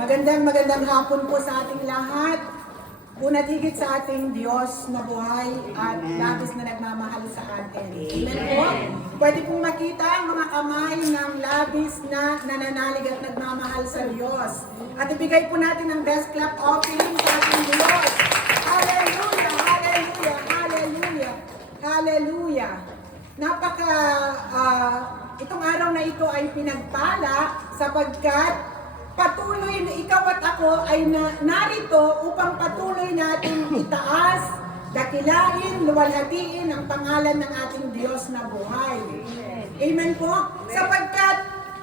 Magandang hapon po sa ating lahat. Una't higit sa ating Diyos na buhay at labis na nagmamahal sa atin. Amen po. Pwede pong makita ang mga kamay ng labis na nananalig at nagmamahal sa Diyos. At ibigay po natin ang best clap offering sa ating Diyos. Hallelujah! Hallelujah! Hallelujah! Hallelujah! Itong araw na ito ay pinagpala sapagkat patuloy na ikaw at ako ay narito upang patuloy natin itaas, dakilain, luwalhatiin ang pangalan ng ating Diyos na buhay. Amen po? Sapagkat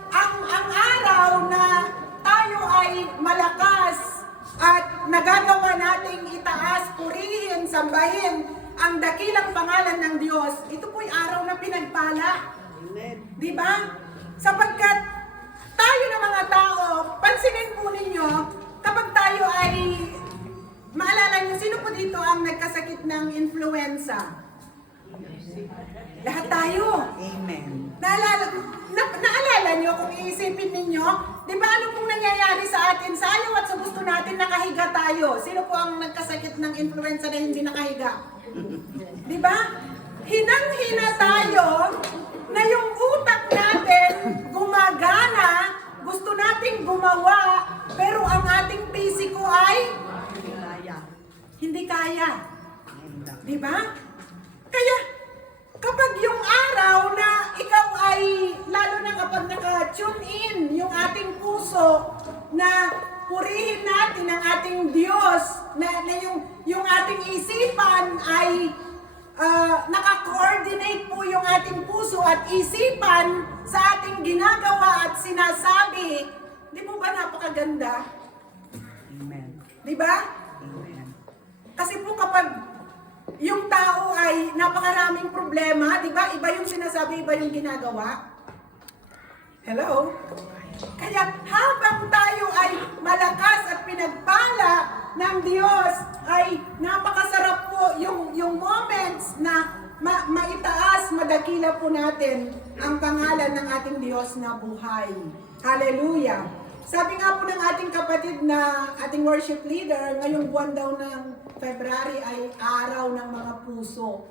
ang araw na tayo ay malakas at nagagawa nating itaas, purihin, sambahin ang dakilang pangalan ng Diyos, ito po'y araw na pinagpala. Di ba? Sapagkat tayo na mga tao, pansinin po ninyo, kapag tayo ay, maalala nyo, sino po dito ang nagkasakit ng influenza? Lahat tayo. Amen. Naalala nyo kung iisipin ninyo, di ba ano pong nangyayari sa atin? Sa ayaw at sa gusto natin, nakahiga tayo. Sino po ang nagkasakit ng influenza na hindi nakahiga? Di ba? Hinang-hina tayo na yung utak natin gumagana, gusto nating gumawa, pero ang ating pisiko ay hindi kaya. Di ba? Kaya, kapag yung araw na ikaw ay, lalo na kapag naka-tune in yung ating puso na purihin natin ang ating Diyos, na yung ating isipan ay naka-coordinate po yung ating puso at isipan sa ating ginagawa at sinasabi. Di po ba napakaganda? Amen. Di ba? Amen. Kasi po kapag yung tao ay napakaraming problema, di ba? Iba yung sinasabi, iba yung ginagawa. Hello? Kaya habang tayo ay malakas at pinagpala ng Diyos, ay napakasarap po yung moments na maitaas, madakila po natin ang pangalan ng ating Diyos na buhay. Hallelujah! Sabi nga po ng ating kapatid na ating worship leader, ngayong buwan daw ng February ay araw ng mga puso.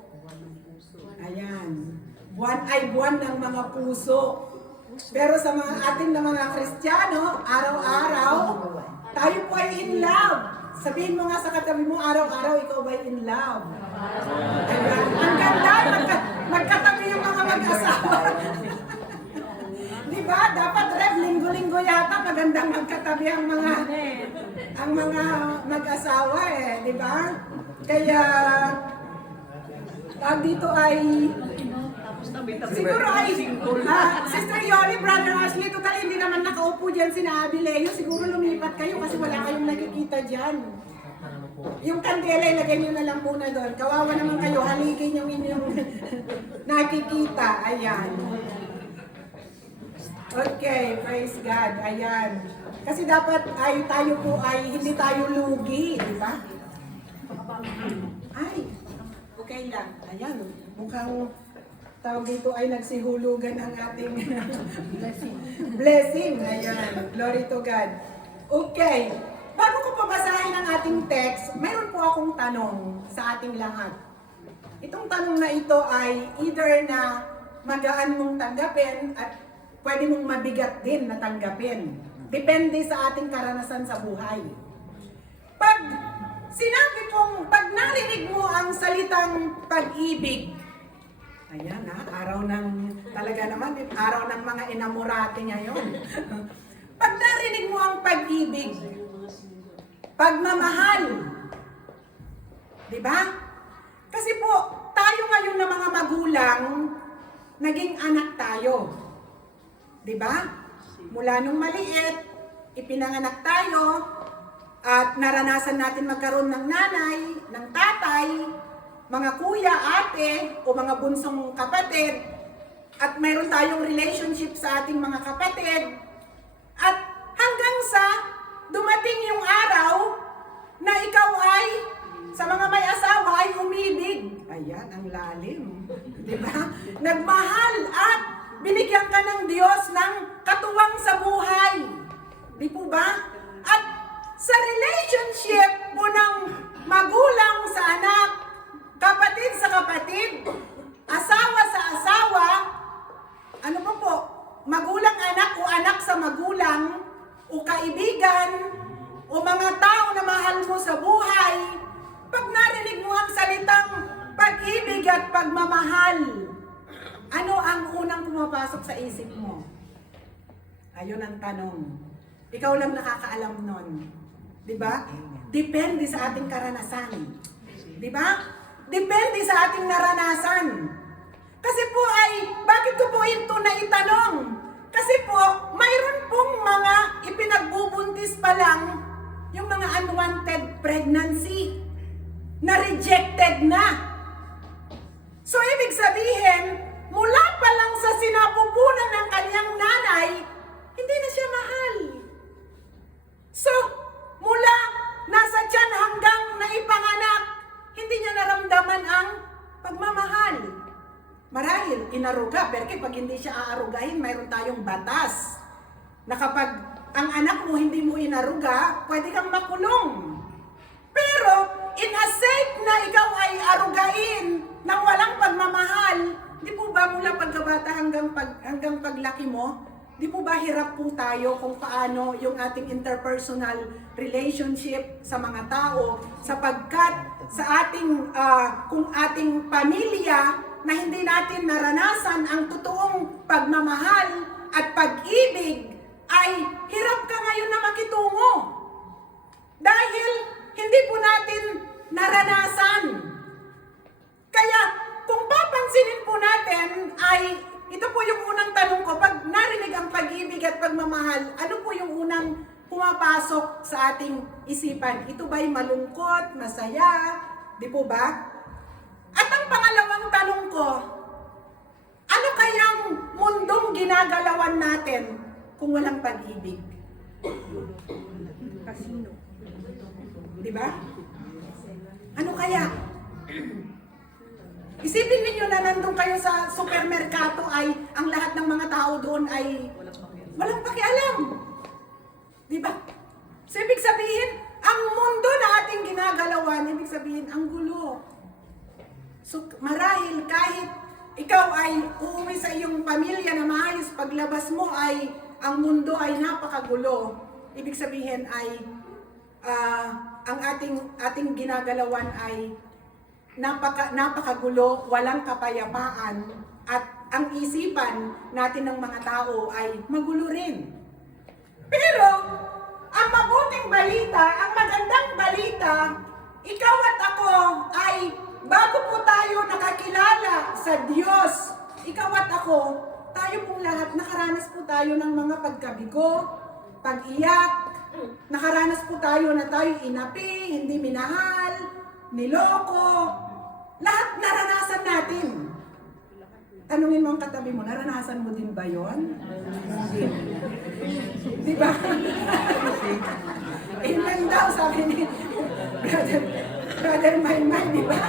Ayan. Buwan ng mga puso. Pero sa mga ating na mga Kristiyano, araw-araw, tayo po ay in love. Sabihin mo nga sa katabi mo, araw-araw ikaw ba in love? Ayan. Ang ganda, magkatabi yung mga mag-asawa. Diba? Dapat linggo-linggo yata magandang magkatabi ang mga mag-asawa eh, di ba? Kaya dito ay siguro ay Sister Yoli, Brother Ashley, total hindi naman nakaupo dyan sina Abileo, siguro lumipat kayo kasi wala kayong nakikita dyan. Yung kandela, ilagay nyo na lang muna doon. Kawawa naman kayo, haligin yung inyong nakikita. Ayan. Okay, praise God. Ayan. Kasi dapat ay tayo po ay hindi tayo lugi, di ba? Ay, okay lang. Ayan, mukhang tawag dito ay nagsihulugan ang ating blessing. Ayan, glory to God. Okay, bago ko pabasahin ang ating text, mayroon po akong tanong sa ating lahat. Itong tanong na ito ay either na magaan mong tanggapin at pwede mong mabigat din na tanggapin. Depende sa ating karanasan sa buhay. Pag narinig mo ang salitang pag-ibig, ayan araw ng, talaga naman, araw ng mga enamorate ngayon. Pag narinig mo ang pag-ibig, pagmamahal, di ba? Kasi po, tayo ngayon na mga magulang, naging anak tayo. Di ba? Mula nung maliit, ipinanganak tayo, at naranasan natin magkaroon ng nanay, ng tatay, mga kuya, ate, o mga bunsong kapatid, at mayroon tayong relationship sa ating mga kapatid, at hanggang sa dumating yung araw na ikaw ay, sa mga may asawa, ay umibig. Ayan, ang lalim. Diba? Nagmahal at binigyan ka ng Diyos ng katuwang sa buhay. Di po ba? At kaibigan o mga tao na mahal mo sa buhay, pag narinig mo ang salitang pag-ibig at pagmamahal, ano ang unang pumapasok sa isip mo? Ayun ang tanong. Ikaw lang nakakaalam nun. Di ba? Depende sa ating karanasan. Di ba? Depende sa ating naranasan. Kasi po bakit ko po ito naitanong? Kasi po, mayroon pong mga ipinagbubuntis pa lang yung mga unwanted pregnancy na rejected na. So, ibig sabihin, mula pa lang sa sinapupunan ng kanyang nanay, hindi na siya mahal. So, mula nasa tiyan hanggang naipanganak, hindi niya naramdaman ang pagmamahal. Marahil, inaruga, pero pag hindi siya aarugahin, mayroon tayong batas na kapag ang anak mo hindi mo inaruga, pwede kang makulong. Pero, in a sake na ikaw ay arugain ng walang pagmamahal, di po ba mula pagkabata hanggang paglaki mo, di po ba hirap po tayo kung paano yung ating interpersonal relationship sa mga tao sapagkat sa ating kung ating pamilya na hindi natin naranasan ang totoong pagmamahal at pag-ibig ay hirap ka ngayon na makitungo dahil hindi po natin naranasan. Kaya kung papansinin po natin ay ito po yung unang tanong ko, pag narinig ang pag-ibig at pagmamahal, ano po yung unang pumapasok sa ating isipan? Ito ba'y malungkot, masaya, di po ba? At ang pangalawang tanong ko, ano kayang mundong ginagalawan natin kung walang pag-ibig? Casino. Di ba? Ano kaya? Isipin ninyo na nandun kayo sa supermerkado ay ang lahat ng mga tao doon ay walang pakialam. Di ba? So, ibig sabihin, ang mundo na ating ginagalawan, ibig sabihin, ang gulo. So, marahil kahit ikaw ay uuwi sa iyong pamilya na maayos, paglabas mo ay ang mundo ay napakagulo. Ibig sabihin ay ang ating ginagalawan ay napakagulo, walang kapayapaan, at ang isipan natin ng mga tao ay magulo rin. Pero, ang mabuting balita, ang magandang balita, ikaw at ako ay bago po tayo nakakilala sa Diyos, ikaw at ako, tayo pong lahat, nakaranas po tayo ng mga pagkabigo, pag-iyak, nakaranas po tayo na tayo inapi, hindi minahal, niloko, lahat naranasan natin. Tanungin mo ang katabi mo, naranasan mo din ba yon? Di ba? Amen daw, sabi ni Brother Maymay, di ba?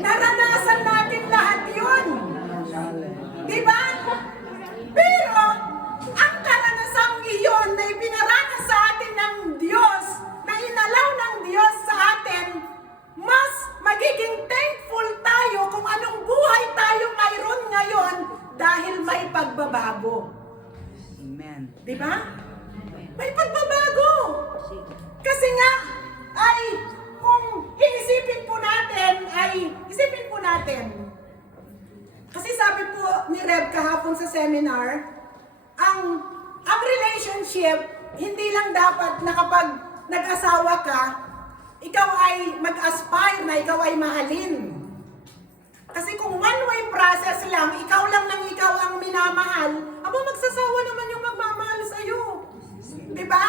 Naranasan natin lahat yun. Di ba? Pero, ang karanasang iyon na ipinaranas sa atin ng Diyos, na inalaw ng Diyos sa atin, mas magiging thankful tayo kung anong buhay tayo mayroon ngayon dahil may pagbabago. Amen. Di ba? May pagbabago. Kasi nga, ay kung iisipin po natin, kasi sabi po ni Reb kahapon sa seminar, ang relationship, hindi lang dapat na kapag nag-asawa ka, ikaw ay mag-aspire na ikaw ay mahalin. Kasi kung one-way process lang, ikaw lang nang ikaw ang minamahal, aba magsasawa naman yung magmamahal sa'yo. Di ba?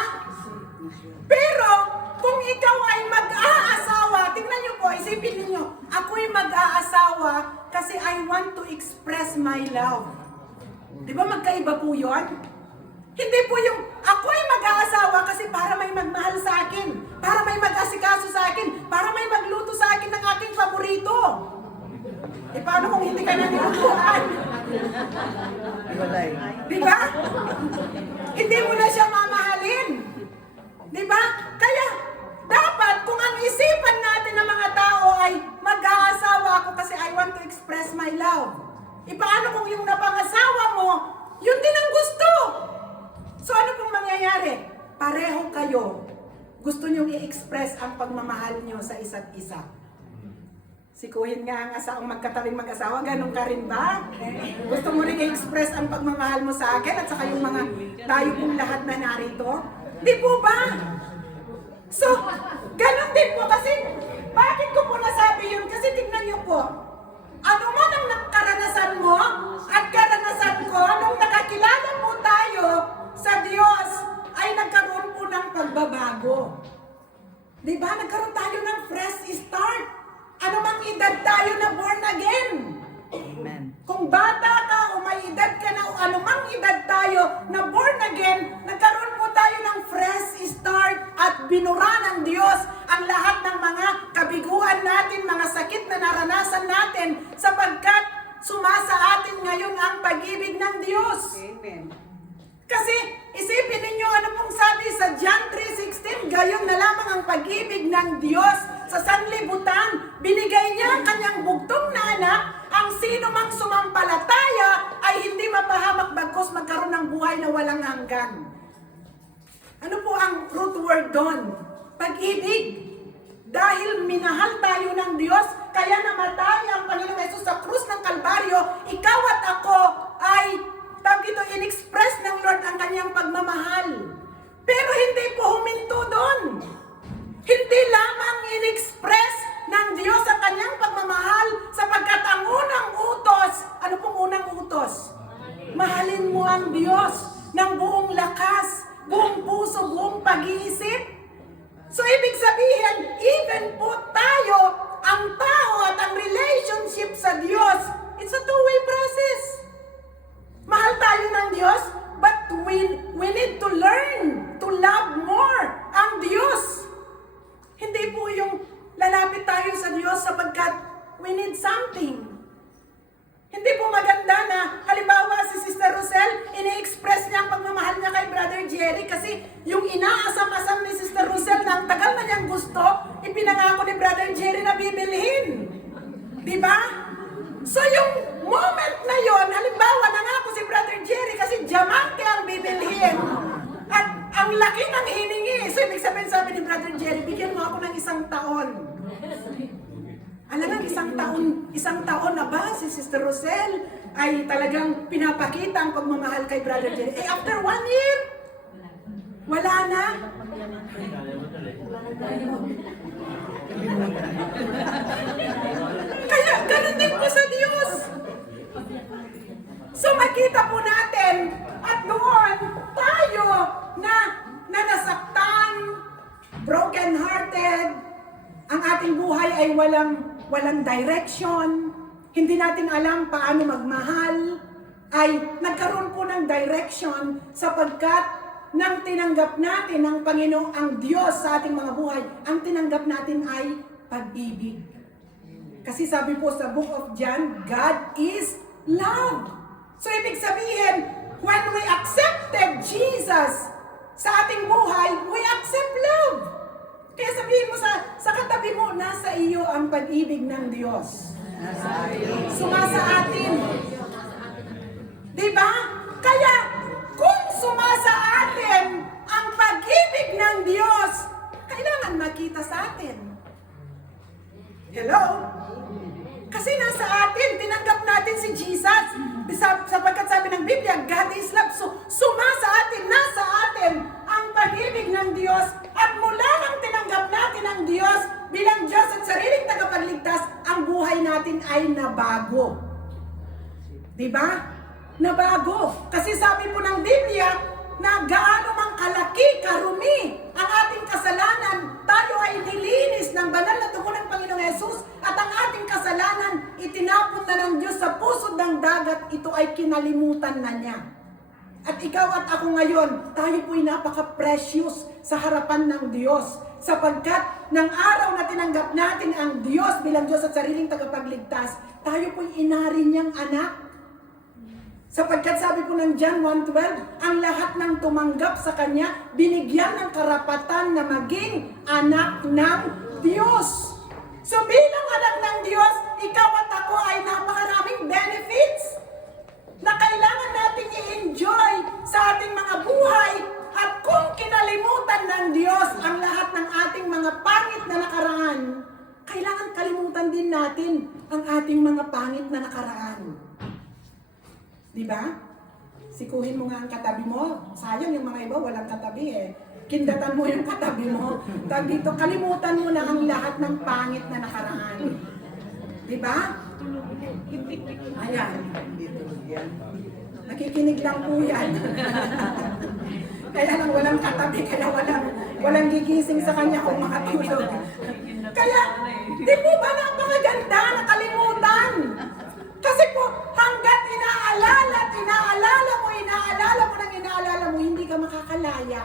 Pero, kung ikaw ay mag-aasawa, tingnan nyo po, isipin ninyo, ako'y mag-aasawa kasi I want to express my love. Di ba magkaiba po yun? Hindi po yung ako'y mag-aasawa kasi para may magmahal sa akin, para may mag-asikaso sa akin, para may magluto sa akin ng aking paborito. Eh paano kung hindi ka na nilutuan? Di ba? Hindi mo na siya mamahalin. Di ba? Kaya, dapat kung ang isipan natin ng mga tao ay mag-aasawa ako kasi I want to express my love. E paano kung yung napangasawa mo, yun din ang gusto? So ano pong mangyayari? pareho kayo, gusto nyong i-express ang pagmamahal nyo sa isa't isa. Sikuhin nga ang asaong magkatabing mag-asawa, ganun ka rin ba? Gusto mo rin i-express ang pagmamahal mo sa akin at saka yung mga tayo pong lahat na narito? Di po ba? So, ganun din po kasi, bakit ko po nasabi yun? Kasi tignan nyo po, ano man ang nakaranasan mo at karanasan ko, nung nakakilala po tayo sa Diyos, ay nagkaroon po ng pagbabago. Di ba? Nagkaroon tayo ng fresh start. Ano mang edad tayo na born again. Amen. Kung bata ka o may edad ka na o anumang edad tayo na born again, nagkaroon po tayo ng fresh start at binura ng Diyos ang lahat ng mga kabiguan natin, mga sakit na naranasan natin sapagkat sumasa atin ngayon ang pag-ibig ng Diyos. Amen. Kasi isipin ninyo ano pong sabi sa John 3:16, gayon na lamang ang pag-ibig ng Diyos sa sanlibutan. Binigay niya ang kanyang bugtong na anak, ang sino mang sumampalataya ay hindi mapahamak bagkus magkaroon ng buhay na walang hanggan. Ano po ang root word doon? Pag-ibig. Dahil minahal tayo ng Diyos, kaya namatay ang Panginoong Hesus sa krus ng Kalbaryo, ikaw at ako ay in-express ng Lord ang kanyang pagmamahal. Pero hindi po huminto doon. Hindi lamang in-express ng Diyos ang kanyang pagmamahal sapagkat ang unang utos, ano pong unang utos? Mahalin mo ang Diyos ng buong lakas, buong puso, buong pag-iisip. So ibig sabihin, even po tayo, ang tao at ang relationship sa Diyos, it's a two-way process. Mahal tayo ng Diyos, but we need to learn to love more ang Diyos. Hindi po yung lalapit tayo sa Diyos sapagkat we need something. Hindi po maganda na, halimbawa si Sister Rosel, ini-express niya ang pagmamahal niya kay Brother Jerry kasi yung inaasam-asam ni Sister Rosel na ang tagal na niyang gusto, ipinangako ni Brother Jerry na bibilhin. Diba? So yung moment na yon, halimbawa nangako si Brother Jerry kasi diamante ang bibilhin. At ang laki ng hiningi. So ibig sabihin sabi ni Brother Jerry, bigyan mo ako ng 1 taon. Alam mo, isang taon na ba si Sister Rosel ay talagang pinapakita ang pagmamahal kay Brother Jerry. Eh after 1 year, wala na. Kaya ganun din po sa Diyos. So makita po natin at noon tayo na nasaktan, broken-hearted, ang ating buhay ay walang direction, hindi natin alam paano magmahal, ay nagkaroon po ng direction sapagkat nang tinanggap natin ng Panginoon ang Diyos sa ating mga buhay, ang tinanggap natin ay pag-ibig. Kasi sabi po sa Book of John, God is love. So ibig sabihin, when we accepted Jesus sa ating buhay, we accept love. Kaya sabihin mo sa katabi mo, nasa iyo ang pag-ibig ng Diyos. Sumasa atin. Diba? Kaya, kung sumasa atin ang pag-ibig ng Diyos, kailangan makita sa atin. Hello? Kasi nasa atin, tinanggap natin si Jesus. Sapagkat sabi ng Biblia, God is love. So, sumasa atin, nasa atin ang pag-ibig ng Diyos. At mula nang tinanggap natin ang Diyos bilang Diyos at sariling tagapagligtas, ang buhay natin ay nabago. Diba? Nabago. Kasi sabi po ng Biblia na gaano mang kalaki, karumi ang ating kasalanan, tayo ay nilinis ng banal na dugo ng Panginoong Hesus at ang ating kasalanan itinapon na ng Diyos sa pusod ng dagat, ito ay kinalimutan na niya. At ikaw at ako ngayon, tayo po'y napaka-precious sa harapan ng Diyos sapagkat ng araw na tinanggap natin ang Diyos bilang Diyos at sariling tagapagligtas, tayo po'y inari niyang anak. Sapagkat sabi po ng John 1:12, ang lahat ng tumanggap sa Kanya, binigyan ng karapatan na maging anak ng Diyos. So bilang anak ng Diyos, ikaw at ako ay napakaraming benefits na kailangan nating i-enjoy sa ating mga buhay. At kung kinalimutan din natin ang ating mga pangit na nakaraan. Di ba? Sikuhin mo nga ang katabi mo. Sayang yung mga iba, walang katabi eh. Kindatan mo yung katabi mo. Tag dito, kalimutan mo na ang lahat ng pangit na nakaraan. Di ba? Ayan. Nakikinig lang po yan. Kaya lang walang katabi, kaya walang gigising sa kanya kung makatulog. Kaya, di po ba napakaganda, nakalimutan? Kasi po, hanggat inaalala mo, hindi ka makakalaya.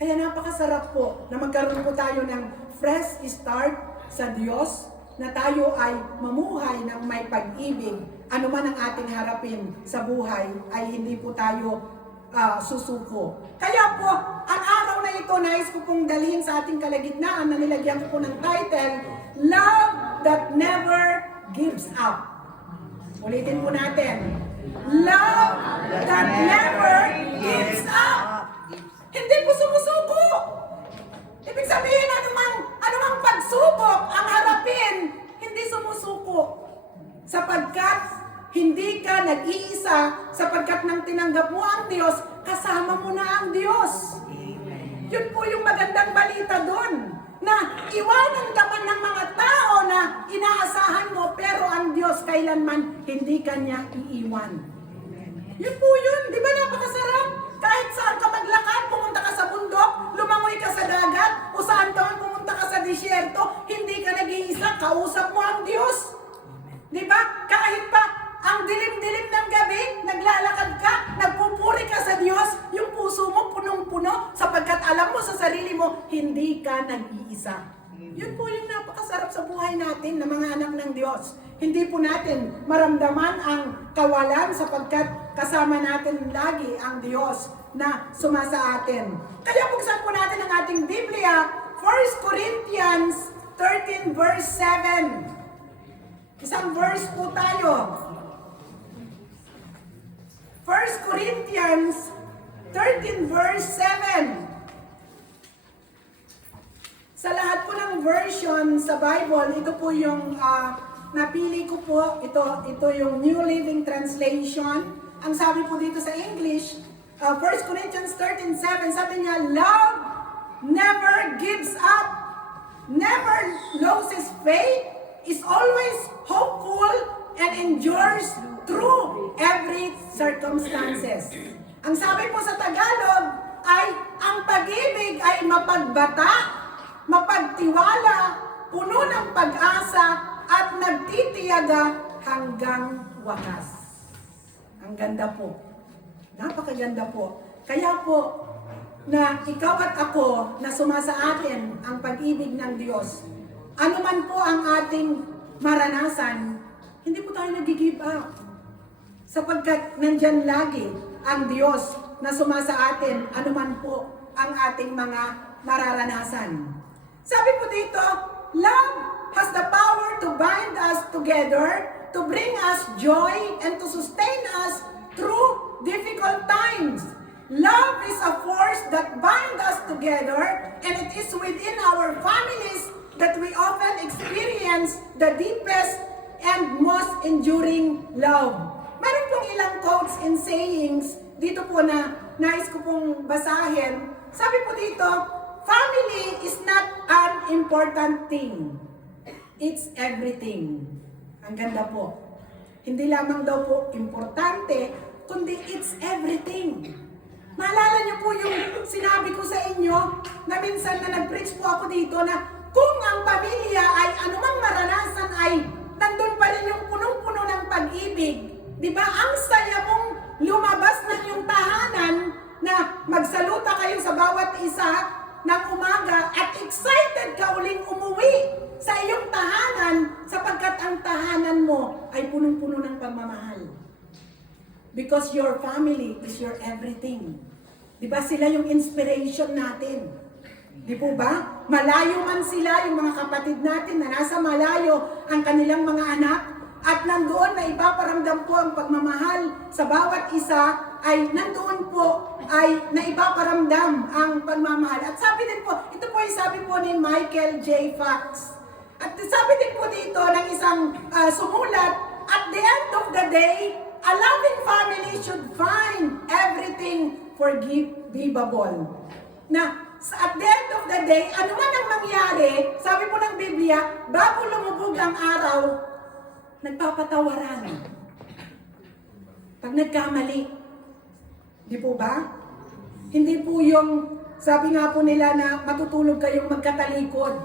Kaya napakasarap po na magkaroon po tayo ng fresh start sa Diyos, na tayo ay mamuhay ng may pag-ibig. Ano man ang ating harapin sa buhay, ay hindi po tayo susuko. Kaya po, ang araw na ito, nais ko pong dalhin sa ating kalagitnaan na nilagyan ko po ng title, Love That Never Gives Up. Ulitin po natin. Love that never gives up. Hindi po sumusuko. Ibig sabihin, anumang pagsubok ang harapin, hindi sumusuko. Sapagkat hindi ka nag-iisa, sapagkat nang tinanggap mo ang Diyos, kasama mo na ang Diyos. Yun po yung magandang balita doon. Na iwanan ka man ng mga tao na inaasahan mo, pero ang Diyos kailanman hindi kanya iiwan. Yun po yun, di ba napakasarap? Kahit saan ka maglakad, pumunta ka sa bundok, lumangoy ka sa dagat, o saan ka man pumunta ka sa disyerto, hindi ka nag-iisa, kausap mo ang Diyos. Di ba? Kahit pa ang dilim-dilim ng gabi, naglalakad ka, nagpupuri ka sa Diyos, yung puso mo punong-puno, sapagkat alam mo sa sarili mo, hindi ka nag-iisa. Yun po yung napakasarap sa buhay natin na mga anak ng Diyos. Hindi po natin maramdaman ang kawalan sapagkat kasama natin lagi ang Diyos na sumasa atin. Kaya buksan po natin ang ating Biblia, 1 Corinthians 13 verse 7. Isang verse po tayo. 1 Corinthians 13 verse 7. Sa lahat po ng version sa Bible, ito po yung napili ko po. Ito yung New Living Translation. Ang sabi po dito sa English, 1 Corinthians 13:7, sabi niya, love never gives up, never loses faith, is always hopeful, and endures through every circumstances. Ang sabi po sa Tagalog ay, ang pag-ibig ay mapagbata, mapagtiwala, puno ng pag-asa, at nagtitiyaga hanggang wakas. Ang ganda po. Napakaganda po. Kaya po, na ikaw at ako na sumasa atin ang pag-ibig ng Diyos, ano man po ang ating maranasan, hindi po tayo nag-give up. Sapagkat nandyan lagi ang Diyos na sumasa atin, ano man po ang ating mga mararanasan. Sabi po dito, love has the power to bind us together, to bring us joy, and to sustain us through difficult times. Love is a force that binds us together, and it is within our families that we often experience the deepest and most enduring love. Meron pong ilang quotes and sayings dito po na nais ko pong basahin. Sabi po dito, family is not an important thing. It's everything. Ang ganda po. Hindi lamang daw po importante, kundi it's everything. Maalala niyo po yung sinabi ko sa inyo na minsan na nag-preach po ako dito na kung ang pamilya ay anumang maranasan ay nandun pa rin yung punong-puno ng pag-ibig. Di ba? Ang saya mong lumabas ng yung tahanan na magsaluta kayo sa bawat isa ng umaga at excited ka uling umuwi sa iyong tahanan sapagkat ang tahanan mo ay punong-puno ng pagmamahal. Because your family is your everything. Di ba sila yung inspiration natin? Di po ba? Malayo man sila, yung mga kapatid natin na nasa malayo ang kanilang mga anak, at nandoon na ipaparamdam po ang pagmamahal sa bawat isa, ay nandoon po ay naipaparamdam ang pagmamahal. At sabi din po, ito po ay sabi po ni Michael J. Fox, At sabi din po dito ng isang sumulat, at the end of the day, a loving family should find everything forgivable. Na at the end of the day, ano man ang mangyari, sabi po ng Biblia, bago lumubog ang araw, nagpapatawaran. Pag nagkamali, di po ba? Hindi po yung, sabi nga po nila na matutulog kayong magkatalikod.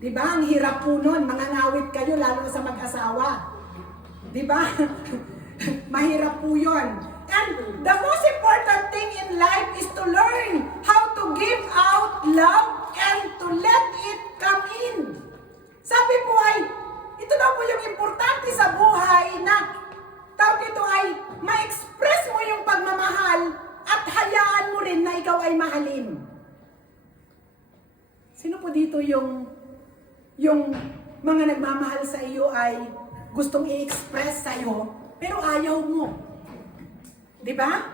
Di ba? Ang hirap po nun, mangangawit kayo, lalo na sa mag-asawa. Di ba? Mahirap po yun. And the most important thing in life is to learn how to give out love and to let it come in. Sabi po ay, ito daw po yung importante sa buhay na tawag ito ay ma-express mo yung pagmamahal at hayaan mo rin na ikaw ay mahalin. Sino po dito yung mga nagmamahal sa iyo ay gustong i-express sa iyo pero ayaw mo? Di ba?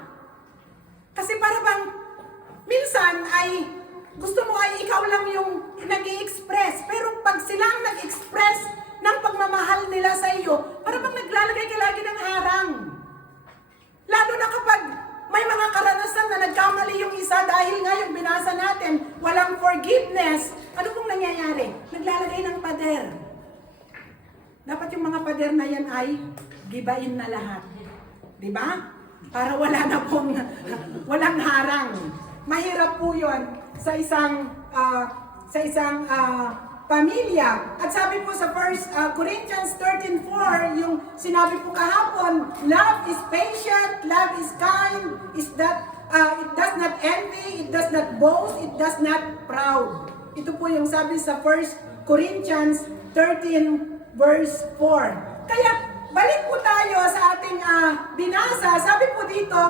Kasi para bang minsan ay gusto mo ay ikaw lang yung nag-i-express pero pag sila ang nag-express ng pagmamahal nila sa iyo, para bang naglalagay ka lagi ng harang. Lalo na kapag may mga karanasan na nagkamali yung isa dahil nga yung binasa natin, walang forgiveness. Ano pong nangyayari? Naglalagay ng pader. Dapat yung mga pader na yan ay gibain na lahat. Di ba? Para wala na pong, walang harang. Mahirap po yun sa isang pamilya. At sabi po sa 1 Corinthians 13:4, yung sinabi po kahapon, love is patient, love is kind, it does not envy, it does not boast, it does not proud. Ito po yung sabi sa 1 Corinthians 13 verse 4. Kaya balik po tayo sa ating binasa. Sabi po dito,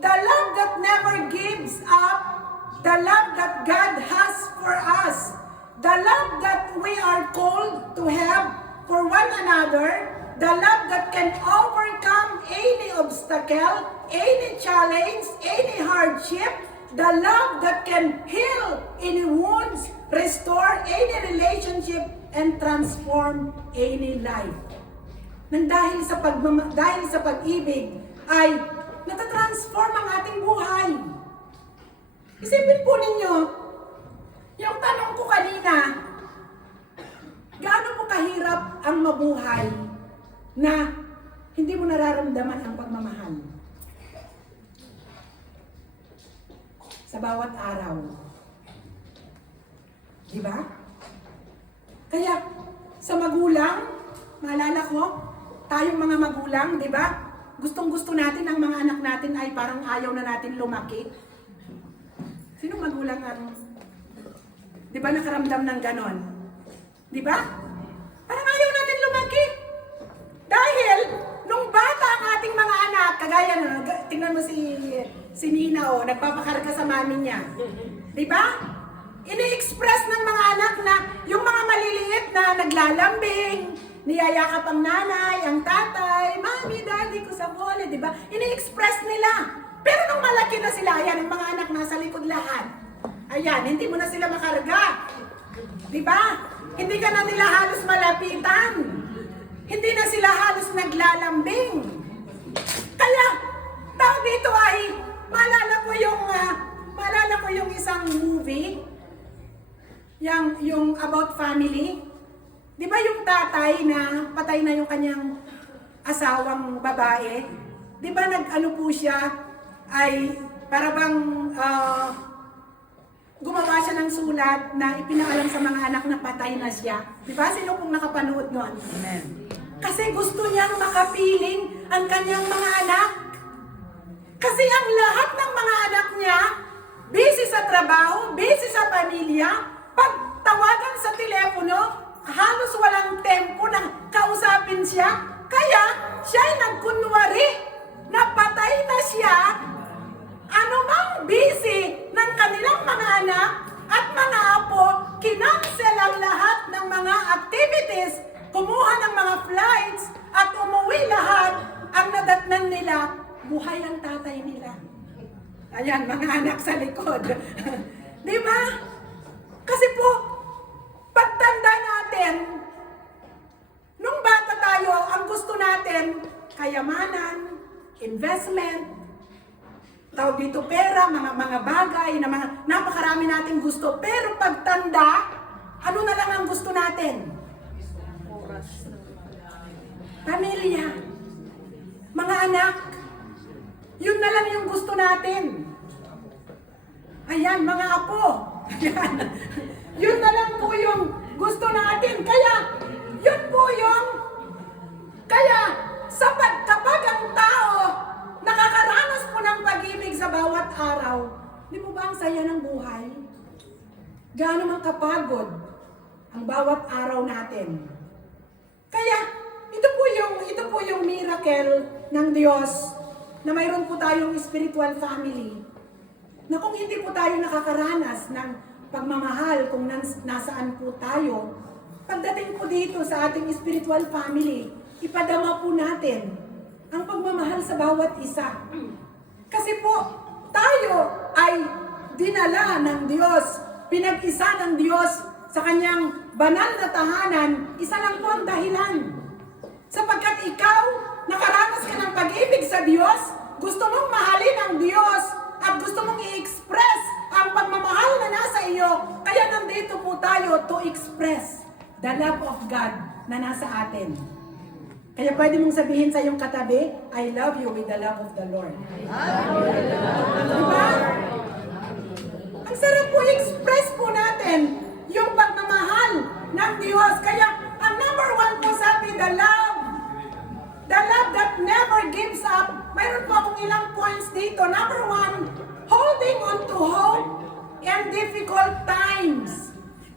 the love that never gives up, the love that God has for us, the love that we are called to have for one another, the love that can overcome any obstacle, any challenge, any hardship, the love that can heal any wounds, restore any relationship, and transform any life. Nang dahil sa pag-ibig ay natatransform ang ating buhay. Isipin po ninyo, yung tanong ko kanina, gaano po kahirap ang mabuhay na hindi mo nararamdaman ang pagmamahal? Sa bawat araw. Di ba? Kaya, sa magulang, maalala ko, tayong mga magulang, di ba? Gustong-gusto natin ang mga anak natin ay parang ayaw na natin lumaki. Sino magulang ang, di ba, nakaramdam ng ganon? Di ba? Parang ayaw natin lumaki. Dahil, nung bata ang ating mga anak, kagaya na, tingnan mo si Nina, nagpapakarga sa mami niya. Di ba? Ini-express ng mga anak na yung mga maliliit na naglalambing, niyayakap ang nanay, ang tatay, mami, daddy ko sa mole, di ba? Ini-express nila. Pero nung malaki na sila, ayan, ang mga anak nasa likod lahat. Ayan, hindi mo na sila makarga. Di ba? Hindi ka na nila halos malapitan. Hindi na sila halos naglalambing. Kaya, tawag dito ay, maalala ko yung isang movie, yung about family. Di ba yung tatay na patay na yung kanyang asawang babae? Di ba nag-ano po siya, ay para bang gumawa siya ng sulat na ipinaalam sa mga anak na patay na siya. Di ba? Sino pong nakapanood nun? Amen. Kasi gusto niyang makapiling ang kanyang mga anak. Kasi ang lahat ng mga anak niya, busy sa trabaho, busy sa pamilya, pag tawagan sa telepono, halos walang tempo na kausapin siya. Kaya siya ay nagkunwari na patay na siya, anumang busy ng kanilang mga anak at mga apo, kinansel ang lahat ng mga activities, kumuha ng mga flights at umuwi lahat. Ang nadatnan nila, buhay ang tatay nila. Ayan, mga anak sa likod. Di ba? Kasi po, pagtanda natin, kayamanan, investment, tawag dito pera, mga bagay, na mga napakarami nating gusto. Pero pagtanda, ano na lang ang gusto natin? Pamilya, mga anak, yun na lang yung gusto natin. Ayan, mga apo. Ayan. Yun na lang po yung gusto natin. Kaya, yun po yung, kaya, kapag ang tao nakakaranas po ng pag-ibig sa bawat araw, di po ba ang saya ng buhay? Gaano man kapagod ang bawat araw natin. Kaya, ito po yung miracle ng Diyos na mayroon po tayong spiritual family. Na kung hindi po tayo nakakaranas ng pagmamahal kung nasaan po tayo, pagdating po dito sa ating spiritual family, ipadama po natin ang pagmamahal sa bawat isa. Kasi po, tayo ay dinala ng Diyos, pinag-isa ng Diyos sa kanyang banal na tahanan. Isa lang po ang dahilan. Sapagkat ikaw, nakaranas ka ng pag-ibig sa Diyos, gusto mong mahalin ang Diyos, at gusto mong i-express ang pagmamahal na nasa iyo, kaya nandito po tayo to express the love of God na nasa atin. Kaya pwede mong sabihin sa iyong katabi, I love you with the love of the Lord. Diba? Ang sarap po i-express po natin yung pagmamahal ng Diyos. Kaya ang number one po sabi, the love that never gives up. Mayroon po akong ilang points dito. Number one, holding on to hope and difficult times.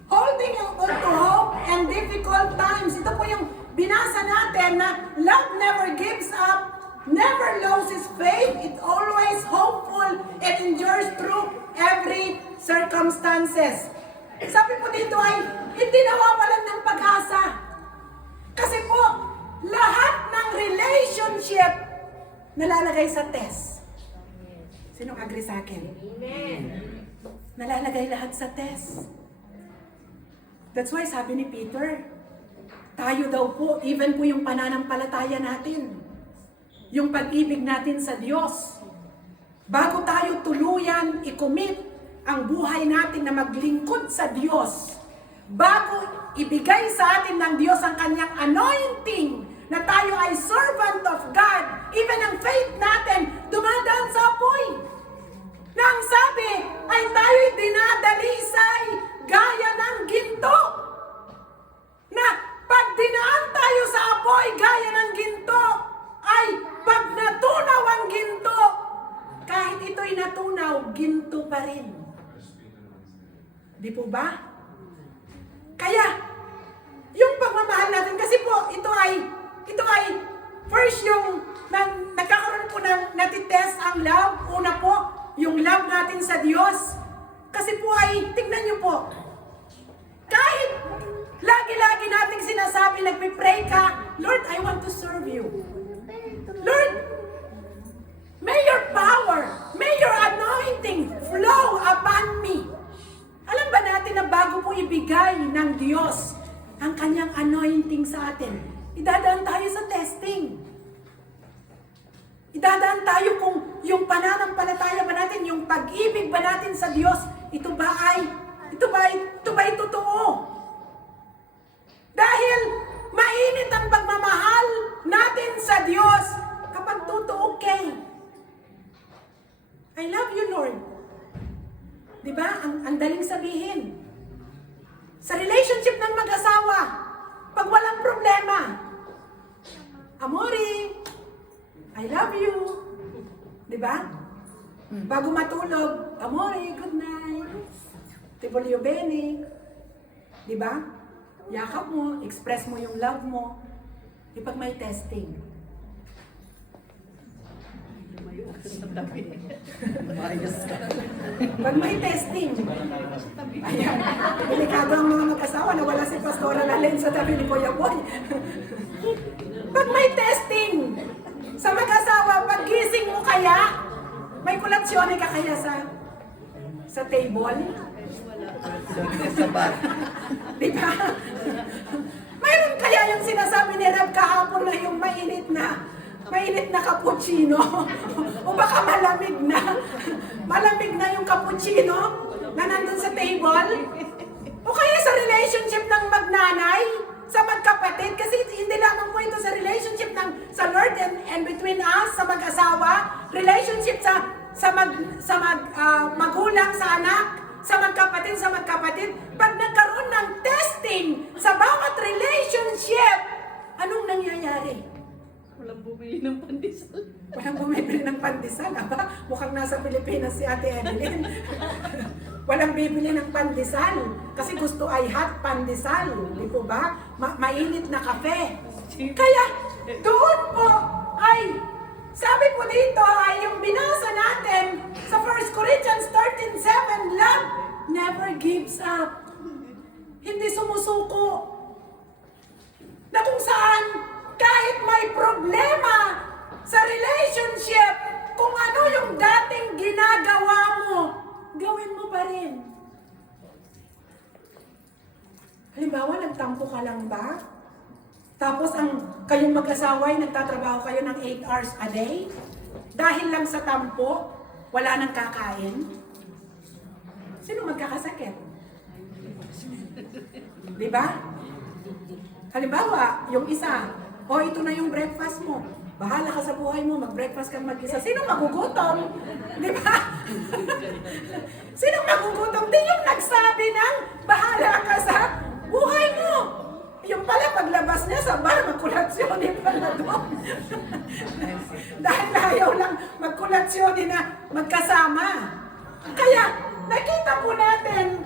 Holding on to hope and difficult times. Ito po yung binasa natin na love never gives up, never loses faith, it always hopeful, and endures through every circumstances. Sabi po dito ay hindi nawawalan ng pag-asa. Kasi po, lahat ng relationship nalalagay sa test. Sinong agree sa akin? Amen. Nalalagay lahat sa test. That's why sabi ni Peter, tayo daw po, even po yung pananampalataya natin, yung pag-ibig natin sa Diyos, bago tayo tuluyan, i-commit ang buhay natin na maglingkod sa Diyos, bago ibigay sa atin ng Diyos ang kanyang anointing, na tayo ay servant of God, even ang faith natin, dumadaan sa apoy. Na ang sabi ay tayo'y dinadalisay gaya ng ginto. Na pag dinaan tayo sa apoy gaya ng ginto, ay pag natunaw ang ginto, kahit ito'y natunaw, ginto pa rin. Di po ba? Kaya, yung pagmamahal natin, kasi po, ito ay first yung nagkakaroon po ng natitest ang love. Una po, yung love natin sa Diyos. Kasi po ay, tignan nyo po, kahit lagi-lagi nating sinasabi, nagpipray ka, Lord, I want to serve you. Lord, may your power, may your anointing flow upon me. Alam ba natin na bago po ibigay ng Diyos ang kanyang anointing sa atin, idadaan tayo sa testing. Idadaan tayo kung yung pananampalataya ba natin, yung pag-ibig ba natin sa Diyos, ito ba ay totoo? Dahil mainit ang pagmamahal natin sa Diyos kapag totoo kay. I love you, Lord. Diba? Ang daling sabihin. Sa relationship ng mag-asawa, pag walang problema, Amore, I love you. Diba? Bago matulog, Amore, good night. Tibolio bene. Diba? Yakap mo, express mo yung love mo. Pag may testing. Pag may testing. Ayan. Delikado ang mga mag-asawa na wala si Pastora Lalen sa tabi ni Kuya Boy. Pag may testing sa mag-asawa, pag gising mo kaya, may kolatsyon ka kaya sa table? Sa bar. Diba? Mayroon kaya yung sinasabi ni Rab kahapon na yung mainit na Mainit na cappuccino. O baka malamig na. Malamig na yung cappuccino na nandun sa table. O kaya sa relationship ng magnanay, sa magkapatid. Kasi hindi lamang po ito sa relationship sa Lord and between us, sa mag-asawa. Relationship magulang, sa anak, sa magkapatid. Pag nagkaroon ng testing sa bawat relationship, anong nangyayari? Walang bumili ng pandesal. Walang bumibili ng pandesal. Aba, mukhang nasa Pilipinas si Ate Evelyn. Walang bibili ng pandesal. Kasi gusto ay hot pandesal. Di po ba? Mainit na kape. Kaya, doon po ay, sabi po dito ay yung binasa natin sa 1 Corinthians 13:7, love never gives up. Hindi sumusuko. Na kung saan, kahit may problema sa relationship, kung ano yung dating ginagawa mo, gawin mo pa rin. Halimbawa, nagtampo ka lang ba? Tapos kayong mag-asawa ay nagtatrabaho kayo ng 8 hours a day? Dahil lang sa tampo, wala nang kakain? Sino magkakasakit? Di ba? Halimbawa, yung isa, ito na yung breakfast mo. Bahala ka sa buhay mo, mag-breakfast kang mag-isa. Sino magugutom? Di ba? Sino magugutom? Di yung nagsabi ng bahala ka sa buhay mo. Yung pala, paglabas niya sa bar, magkulasyonin pala doon. Dahil ayaw lang magkulasyonin na magkasama. Kaya, nakita po natin,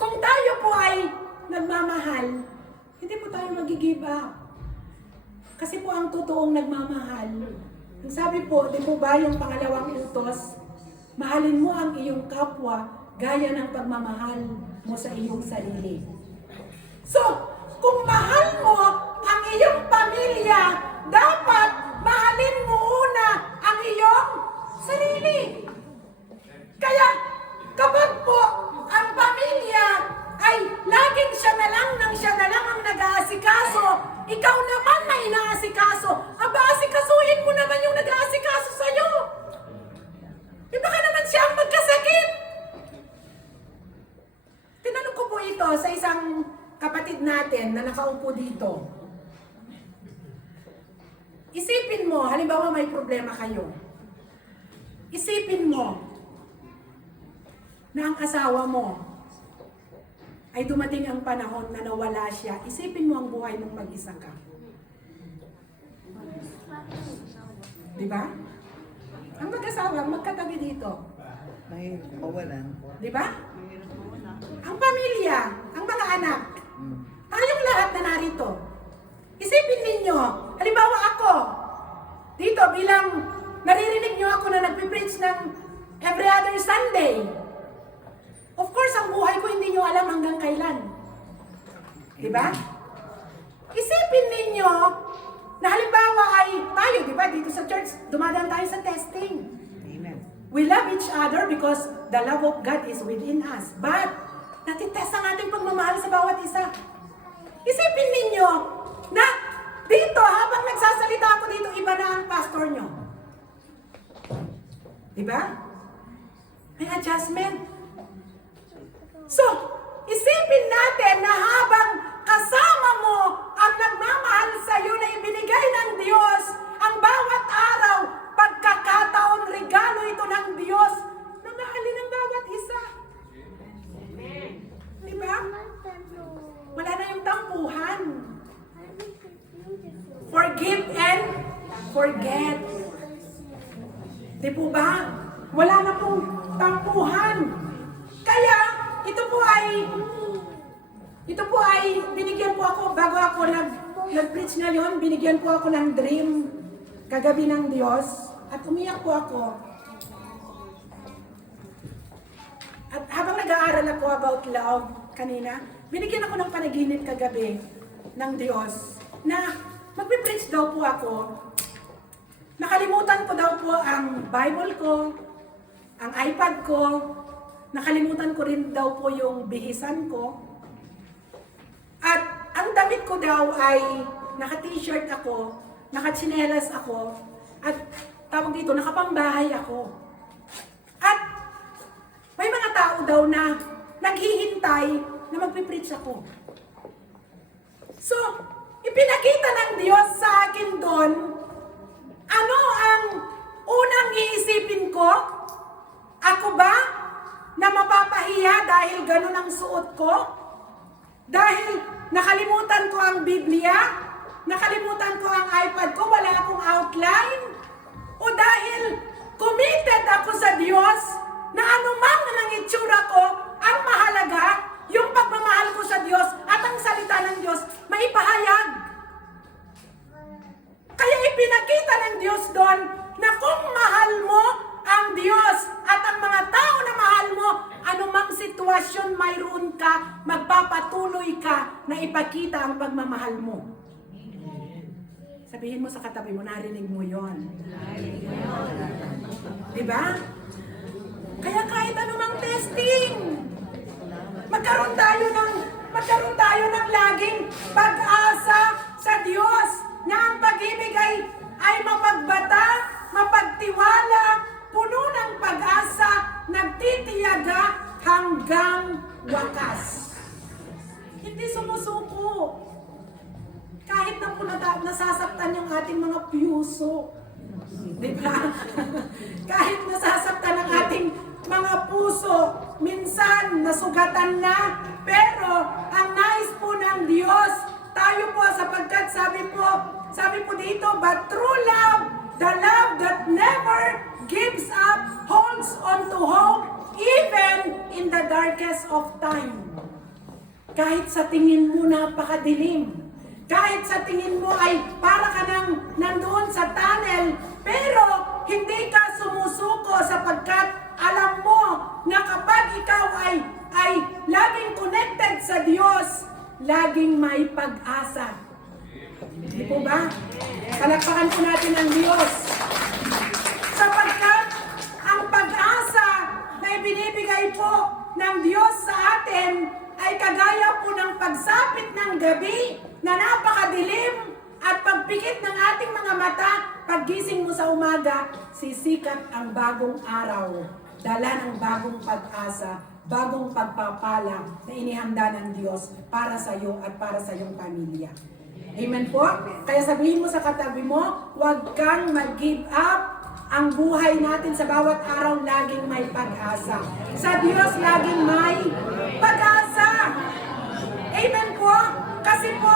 kung tayo po ay nagmamahal, hindi po tayo mag-give up. Kasi po ang totoong nagmamahal. Ang sabi po, di po ba yung pangalawang utos, mahalin mo ang iyong kapwa gaya ng pagmamahal mo sa iyong sarili. So, kung mahal mo ang iyong pamilya, dapat mahalin mo una ang iyong sarili. Kaya, kapag po ang pamilya ay laging siya na lang ang nag-aasikaso, ikaw naman na inaasikaso, aba, asikasuhin mo naman yung nag-aasikaso sa'yo. Di ba ka naman siya ang magkasakit? Tinanong ko po ito sa isang kapatid natin na nakaupo dito. Isipin mo, halimbawa may problema kayo. Isipin mo na ang asawa mo ay dumating ang panahon na nawala siya. Isipin mo ang buhay mong mag-isa ka. Di ba? Ang mag-asawa, magkatabi dito. May kawalan. Di ba? Ang pamilya, ang mga anak, tayong lahat na narito. Isipin ninyo, halimbawa ako, dito bilang naririnig nyo ako na nagpipreach ng every other Sunday. Of course, ang buhay ko hindi nyo alam hanggang kailan. Diba? Isipin ninyo na halimbawa ay tayo, diba, dito sa church, dumadaan tayo sa testing. Amen. We love each other because the love of God is within us. But, natitest ang ating pagmamahal sa bawat isa. Isipin ninyo na dito, habang nagsasalita ako dito, iba na ang pastor nyo. Diba? May adjustment. So, isipin natin na habang kasama mo ang nagmamahal sa iyo na ibinigay ng Diyos, ang bawat araw, pagkakataon, regalo ito ng Diyos, na mahalin ang bawat isa. Diba? Wala na yung tampuhan. Forgive and forget. Di po ba? Wala na pong tampuhan. Kaya, ito po ay binigyan po ako, bago ako nag-preach ngayon, binigyan po ako ng dream kagabi ng Diyos at umiyak po ako. At habang nag-aaral ako about love kanina, binigyan ako ng panaginip kagabi ng Diyos na magpipreach daw po ako. Nakalimutan ko daw po ang Bible ko, ang iPad ko, nakalimutan ko rin daw po yung bihisan ko. At ang damit ko daw ay naka-t-shirt ako nakatsinelas ako, at tawag dito, nakapambahay ako. At may mga tao daw na naghihintay na magpipreach ako. So, ipinakita ng Diyos sa akin doon, ano ang unang iisipin ko? Ako ba na mapapahiya dahil ganun ang suot ko? Dahil nakalimutan ko ang Biblia? Nakalimutan ko ang iPad ko, wala akong outline? O dahil committed ako sa Diyos na anumang ng itsura ko, ang mahalaga, yung pagmamahal ko sa Diyos at ang salita ng Diyos, maipahayag. Kaya ipinakita ng Diyos doon na kung mahal mo ang Diyos at ang mga tao na mahal mo, anumang sitwasyon mayroon ka, magpapatuloy ka na ipakita ang pagmamahal mo. Sabihin mo sa katabi mo, narinig mo yon. Diba? Kaya kahit anumang testing, magkaroon tayo ng laging pag-asa sa Diyos na ang pag-ibig ay mapagbata, mapagtiwala, puno ng pag-asa, nagtitiyaga hanggang wakas. Hindi sumusuko. Kahit na po nasasaktan yung ating mga puso. Diba? Kahit nasasaktan ang ating mga puso, minsan nasugatan na, pero ang nais po ng Diyos, tayo po sapagkat sabi po dito, but true love, the love that never gives up, holds on to hope, even in the darkest of time. Kahit sa tingin mo napakadilim, kahit sa tingin mo ay para ka nang nandoon sa tunnel, pero hindi ka sumusuko sapagkat alam mo na kapag ikaw ay laging connected sa Diyos, laging may pag-asa. Hindi po ba? Palakpakan po natin ang Diyos. Sapagkat ang pag-asa na ibinibigay po ng Diyos sa atin ay kagaya po ng pagsapit ng gabi na napakadilim at pagpikit ng ating mga mata, paggising mo sa umaga, sisikat ang bagong araw. Dala ng bagong pag-asa, bagong pagpapala na inihanda ng Diyos para sa iyo at para sa iyong pamilya. Amen po? Kaya sabihin mo sa katabi mo, huwag kang mag-give up. Ang buhay natin sa bawat araw laging may pag-asa. Sa Diyos laging may pag-asa. Amen po? Kasi po,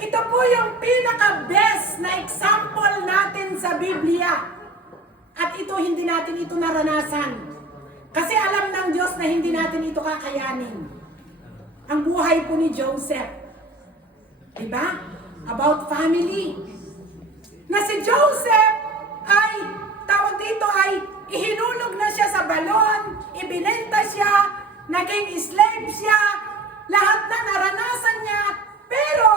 ito po yung pinaka-best na example natin sa Biblia. At ito, hindi natin ito naranasan. Kasi alam ng Diyos na hindi natin ito kakayanin. Ang buhay po ni Joseph. Diba? About family. Na si Joseph ay, tawag dito ay, ihinulog na siya sa balon, ibinenta siya, naging slave siya, lahat na naranasan niya, pero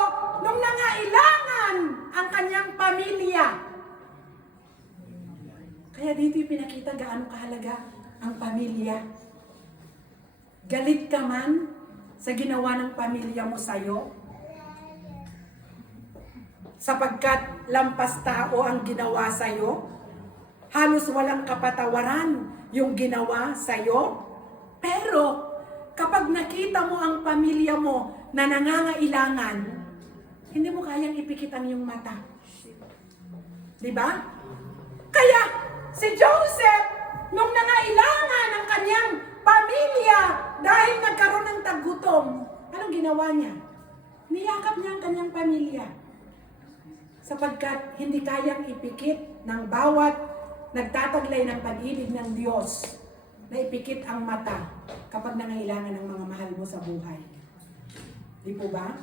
nung nangailangan ang kanyang pamilya. Kaya dito ipinakita gaano kahalaga ang pamilya. Galit ka man sa ginawa ng pamilya mo sa'yo, sapagkat lampas tao ang ginawa sa'yo, halos walang kapatawaran yung ginawa sa'yo, pero kapag nakita mo ang pamilya mo na nangangailangan, hindi mo kayang ipikit ang iyong mata. Diba? Kaya si Joseph, nung nangailangan ang kanyang pamilya dahil nagkaroon ng taggutom, anong ginawa niya? Niyakap niya ang kanyang pamilya. Sapagkat hindi kayang ipikit ng bawat nagtataglay ng pag-ibig ng Diyos na ipikit ang mata kapag nangailangan ng mga mahal mo sa buhay. Di po ba?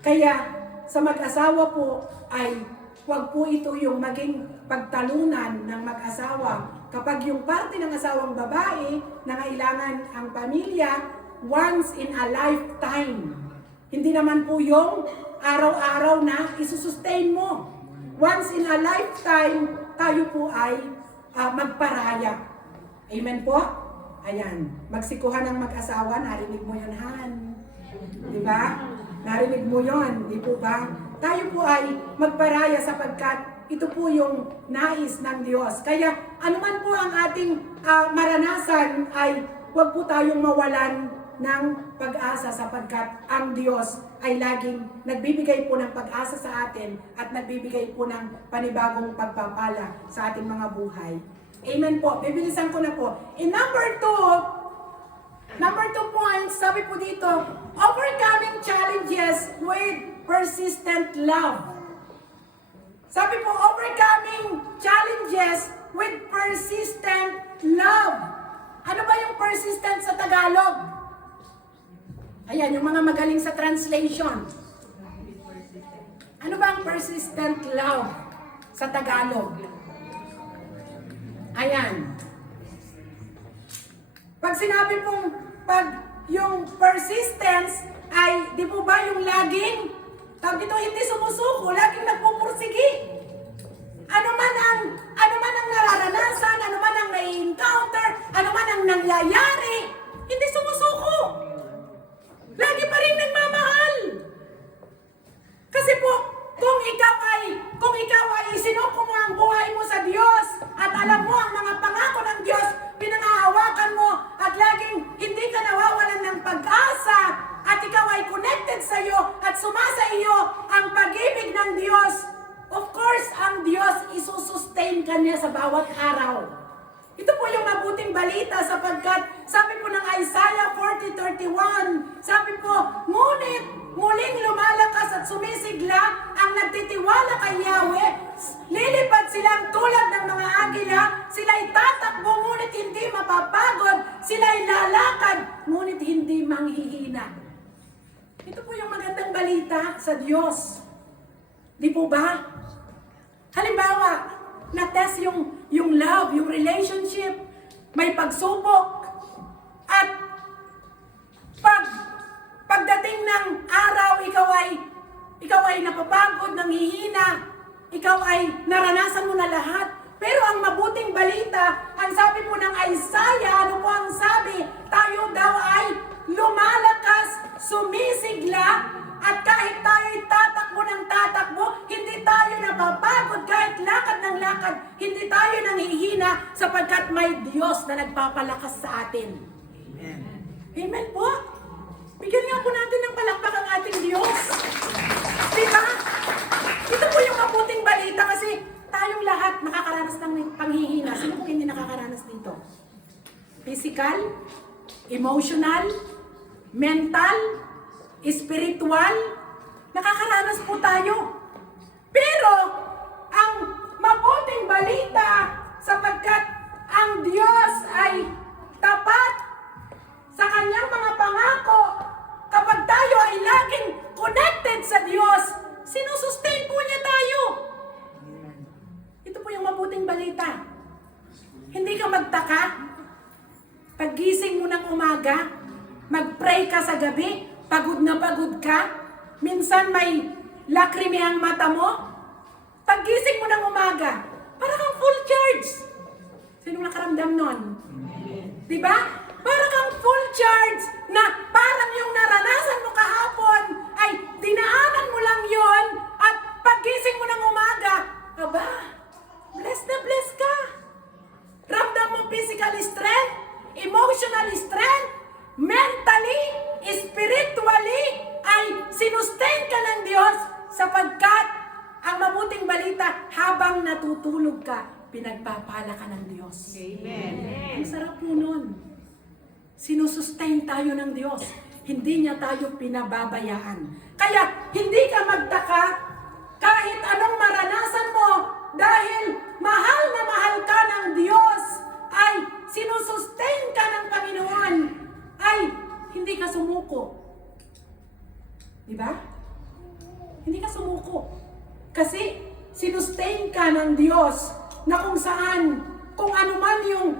Kaya sa mag-asawa po ay huwag po ito yung maging pagtalunan ng mag-asawa. Kapag yung parte ng asawang babae nangailangan ang pamilya once in a lifetime. Hindi naman po yung araw-araw na isusustain mo. Once in a lifetime, tayo po ay magparaya. Amen po? Ayan. Magsikuhan ng mag-asawa, narinig mo yun, Han. Di ba? Narinig mo yun, di po ba? tayo po ay magparaya sapagkat ito po yung nais ng Diyos. Kaya anuman po ang ating maranasan ay huwag po tayong mawalan ng pag-asa sapagkat ang Diyos ay laging nagbibigay po ng pag-asa sa atin at nagbibigay po ng panibagong pagpapala sa ating mga buhay. Amen po. Bibilisan ko na po. In number 2 points, sabi po dito, overcoming challenges with persistent love. Sabi po, overcoming challenges with persistent love. Ano ba yung persistent sa Tagalog? Ayan, yung mga magaling sa translation. Ano ba ang persistent love sa Tagalog? Ayan. Pag sinabi pong, yung persistence ay, di po ba yung laging, tawag dito, hindi sumusuko, laging nagpupursigi. Ano man ang nararanasan, ano man ang nai-encounter, ano man ang nangyayari, hindi sumusuko. Lagi pa rin nagmamahal. Kasi po, kung ikaw ay isinuko mo ang buhay mo sa Diyos at alam mo ang mga pangako ng Diyos, pinangahawakan mo at laging hindi ka nawawalan ng pag-asa at ikaw ay connected sa iyo at sumasa iyo ang pag-ibig ng Diyos, of course, ang Diyos isusustain ka niya sa bawat araw. Ito po yung mabuting balita sapagkat sabi po ng Isaiah 40:31, sabi po, ngunit muling lumalakas at sumisigla ang nagtitiwala kay Yahweh. Lilipad silang tulad ng mga agila, sila'y tatakbo ngunit hindi mapapagod, sila'y lalakad ngunit hindi manghihina. Ito po yung magandang balita sa Diyos. Di po ba? Halimbawa, na-test yung love, yung relationship, may pagsubok, at pagdating ng araw, ikaw ay napapagod, nanghihina, ikaw ay naranasan mo na lahat. Pero ang mabuting balita, ang sabi po ng Isaiah, ano po ang sabi? Tayo daw ay lumalakas, sumisigla, at kahit tayo'y tatakbo ng tatakbo, hindi tayo napapagod kahit lakad ng lakad, hindi tayo nanghihina sapagkat may Diyos na nagpapalakas sa atin. Amen. Amen po. Bigyan nga po natin ng palakpak ang ating Diyos. Diba? Ito po yung mabuting balita kasi tayong lahat nakakaranas ng panghihina. Sino po hindi nakakaranas dito? Physical, emotional, mental, spiritual, nakakaranas po tayo. Pero, ang mabuting balita sapagkat ang Diyos ay tapat sa kanyang mga pangako, kapag tayo ay laging connected sa Diyos, sinusustain po niya tayo. Ito po yung mabuting balita. Hindi ka magtaka, paggising mo ng umaga, mag-pray ka sa gabi, pagod na pagod ka, minsan may lakrimi ang mata mo, paggising mo ng umaga, para kang full charge. Sino nakaramdam nun? Diba? Para kang full charge na parang yung naranasan mo kahapon ay dinaanan mo lang yon at paggising mo ng umaga, aba, bless na bless ka. Ramdam mo physical strength, emotional strength, mentally, spiritually, ay sinustain ka ng Diyos sapagkat ang mabuting balita, habang natutulog ka, pinagpapala ka ng Diyos. Amen. Ang sarap po nun. Sinusustain tayo ng Diyos. Hindi niya tayo pinababayaan. Kaya hindi ka magtaka kahit anong maranasan mo dahil mahal na mahal ka ng Diyos ay sinusustain ka ng Panginoon ay hindi ka sumuko. Diba? Hindi ka sumuko. Kasi sinustain ka ng Diyos na kung saan, kung ano man yung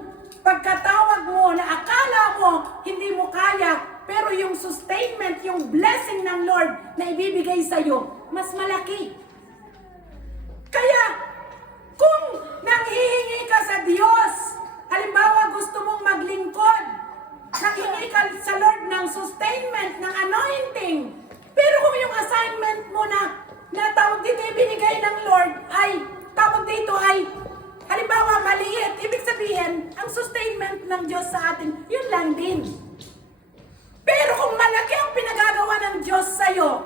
pagkatawag mo na akala mo hindi mo kaya, pero yung sustainment, yung blessing ng Lord na ibibigay sa'yo, mas malaki. Kaya, kung nanghihingi ka sa Diyos, halimbawa gusto mong maglingkod, nanghihingi ka sa Lord ng sustainment, ng anointing, pero kung yung assignment mo na na tawag dito ibinigay ng Lord ay, tawag dito ay, halimbawa maliit, ibig sabihin, ang sustainment ng Diyos sa atin, yun lang din. Pero kung malaki ang pinagagawa ng Diyos sa'yo,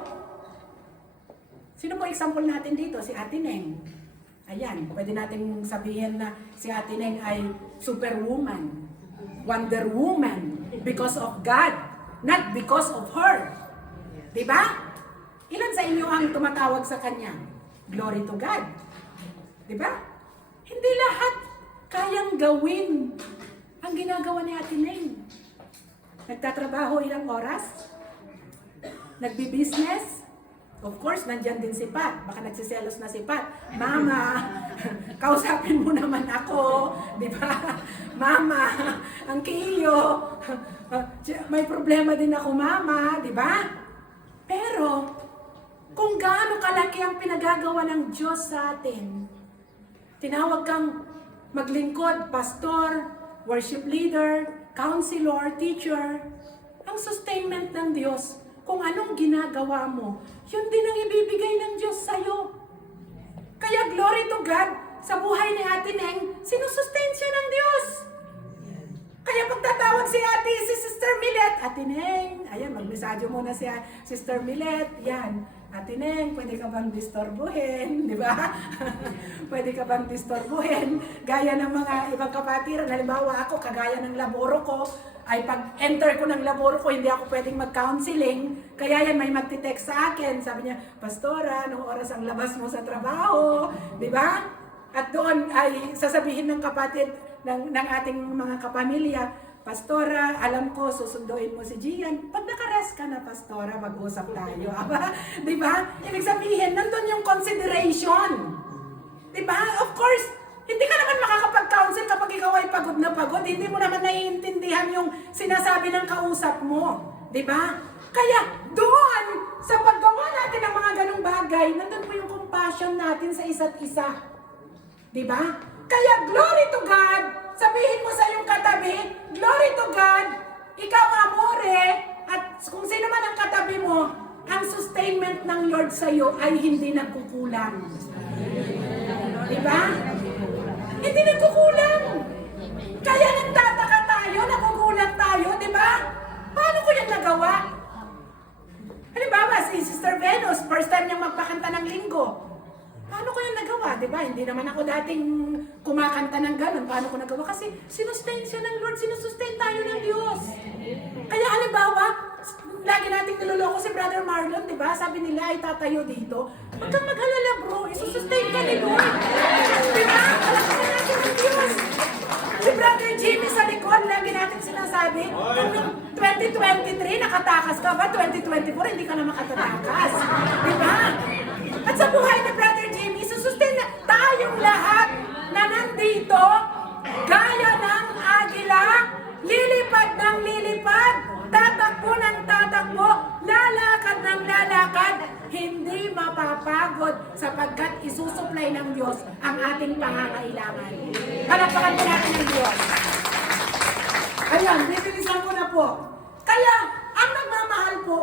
sino po example natin dito? Si Ate Neng. Ayan, pwede natin sabihin na si Ate Neng ay superwoman, Wonder Woman, because of God, not because of her. Diba? Ilan sa inyo ang tumatawag sa Kanya? Glory to God. Diba? Hindi lahat kayang gawin ang ginagawa ni Ate Neng. Nagtatrabaho ilang oras? Nagbi-business? Of course, nandyan din si Pat. Baka nagsiselos na si Pat. Mama, kausapin mo naman ako. Di ba? Mama, ang kiyo. May problema din ako, Mama. Di ba? Pero, kung gaano kalaki ang pinagagawa ng Diyos sa atin, tinawag kang maglingkod, pastor, worship leader, counselor, teacher, ang sustainment ng Diyos, kung anong ginagawa mo, yun din ang ibibigay ng Diyos sa'yo. Kaya glory to God, sa buhay ni Ate Neng, sinusustain siya ng Diyos. Kaya pagtatawag si Sister Milet, Ate Neng, ayan, magmesadyo muna si Sister Milet, yan. Ate Neng, pwede ka bang disturbuhin, di ba? Pwede ka bang disturbuhin? Gaya ng mga ibang kapatiran, halimbawa ako, kagaya ng laboro ko, ay pag-enter ko ng laboro ko, hindi ako pwedeng mag-counseling. Kaya yan, may magtitext sa akin. Sabi niya, Pastora, anong oras ang labas mo sa trabaho? Di ba? At doon ay sasabihin ng kapatid, ng ating mga kapamilya, Pastora, alam ko, susunduin mo si Gian. Pag nakarest ka na, Pastora, mag-usap tayo. Di ba? Ibig sabihin, nandun yung consideration. Di ba? Of course, hindi ka naman makakapag-counsel kapag ikaw ay pagod na pagod. Hindi mo naman naiintindihan yung sinasabi ng kausap mo. Di ba? Kaya doon, sa paggawa natin ng mga ganong bagay, nandun po yung compassion natin sa isa't isa. Di ba? Kaya glory to God, sabihin mo sa iyong katabi, glory to God, ikaw amore, at kung sino man ang katabi mo, ang sustainment ng Lord sa iyo ay hindi nagkukulang. Diba? Hindi nagkukulang. Kaya nagtataka tayo, nagugulat tayo, diba? Paano ko yan nagawa? Halimbawa, si Sister Venus, first time niyang magpakanta ng linggo. Paano ko yan nagawa? Diba? Hindi naman ako dating kumakanta ng ganun. Paano ko nagawa? Kasi sinusustain siya ng Lord, sinusustain tayo ng Diyos. Kaya halimbawa, lagi nating niloloko si Brother Marlon, diba? Sabi nila ay tatayo dito. Huwag kang maghalala bro, isusustain ka ni Lord. Diba? Palakpakan natin ng Diyos. Si Brother Jimmy sa likod, lagi natin sinasabi, kung yung 2023 nakatakas ka ba, 2024 hindi ka na makatatakas. Diba? At sa buhay ni Brother Jimmy, susustain na tayong lahat na nandito, gaya ng agila, lilipad ng lilipad, tatakbo ng tatakbo, lalakad ng lalakad, hindi mapapagod sapagkat isusupply ng Diyos ang ating pangangailangan. Palakpakan po natin ng Diyos. Ayan, bibilisan ko na po. Kaya, ang nagmamahal po,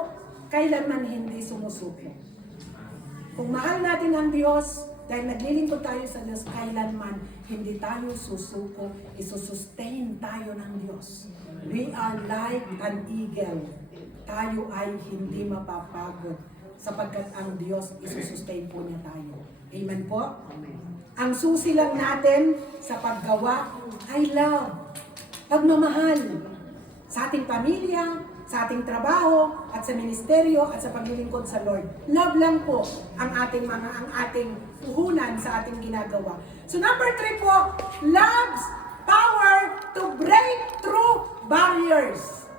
kailanman hindi sumusuko. Kung mahal natin ang Diyos, dahil naglilingkod tayo sa Diyos, kailanman hindi tayo susuko, isusustain tayo ng Diyos. We are like an eagle. Tayo ay hindi mapapagod sapagkat ang Diyos isusustain po niya tayo. Amen po? Amen. Ang susi lang natin sa paggawa ay love. Pagmamahal sa ating pamilya, sa ating trabaho, at sa ministeryo, at sa paglilingkod sa Lord. Love lang po ang ating puhunan sa ating ginagawa. So number 3 po, love's power to break through barriers.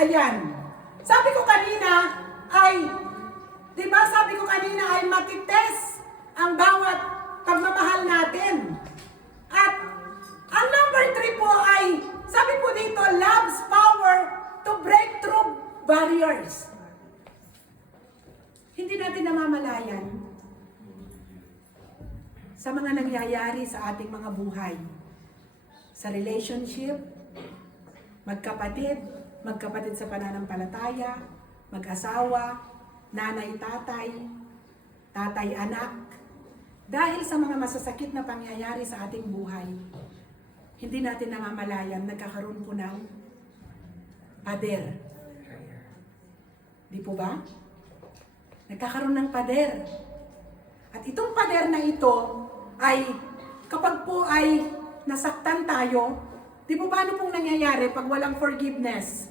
Ayan. Sabi ko kanina ay matitest ang bawat pagmamahal natin. At ang number 3 po ay, sabi po dito, love's power to break through barriers. Hindi natin namamalayan sa mga nangyayari sa ating mga buhay. Sa relationship, magkapatid sa pananampalataya, mag-asawa, nanay, tatay, tatay, anak, dahil sa mga masasakit na pangyayari sa ating buhay, hindi natin namamalayan, nagkakaroon po ng pader. Di po ba? Nagkakaroon ng pader. At itong pader na ito ay kapag po ay nasaktan tayo, di po ba ano pong nangyayari pag walang forgiveness?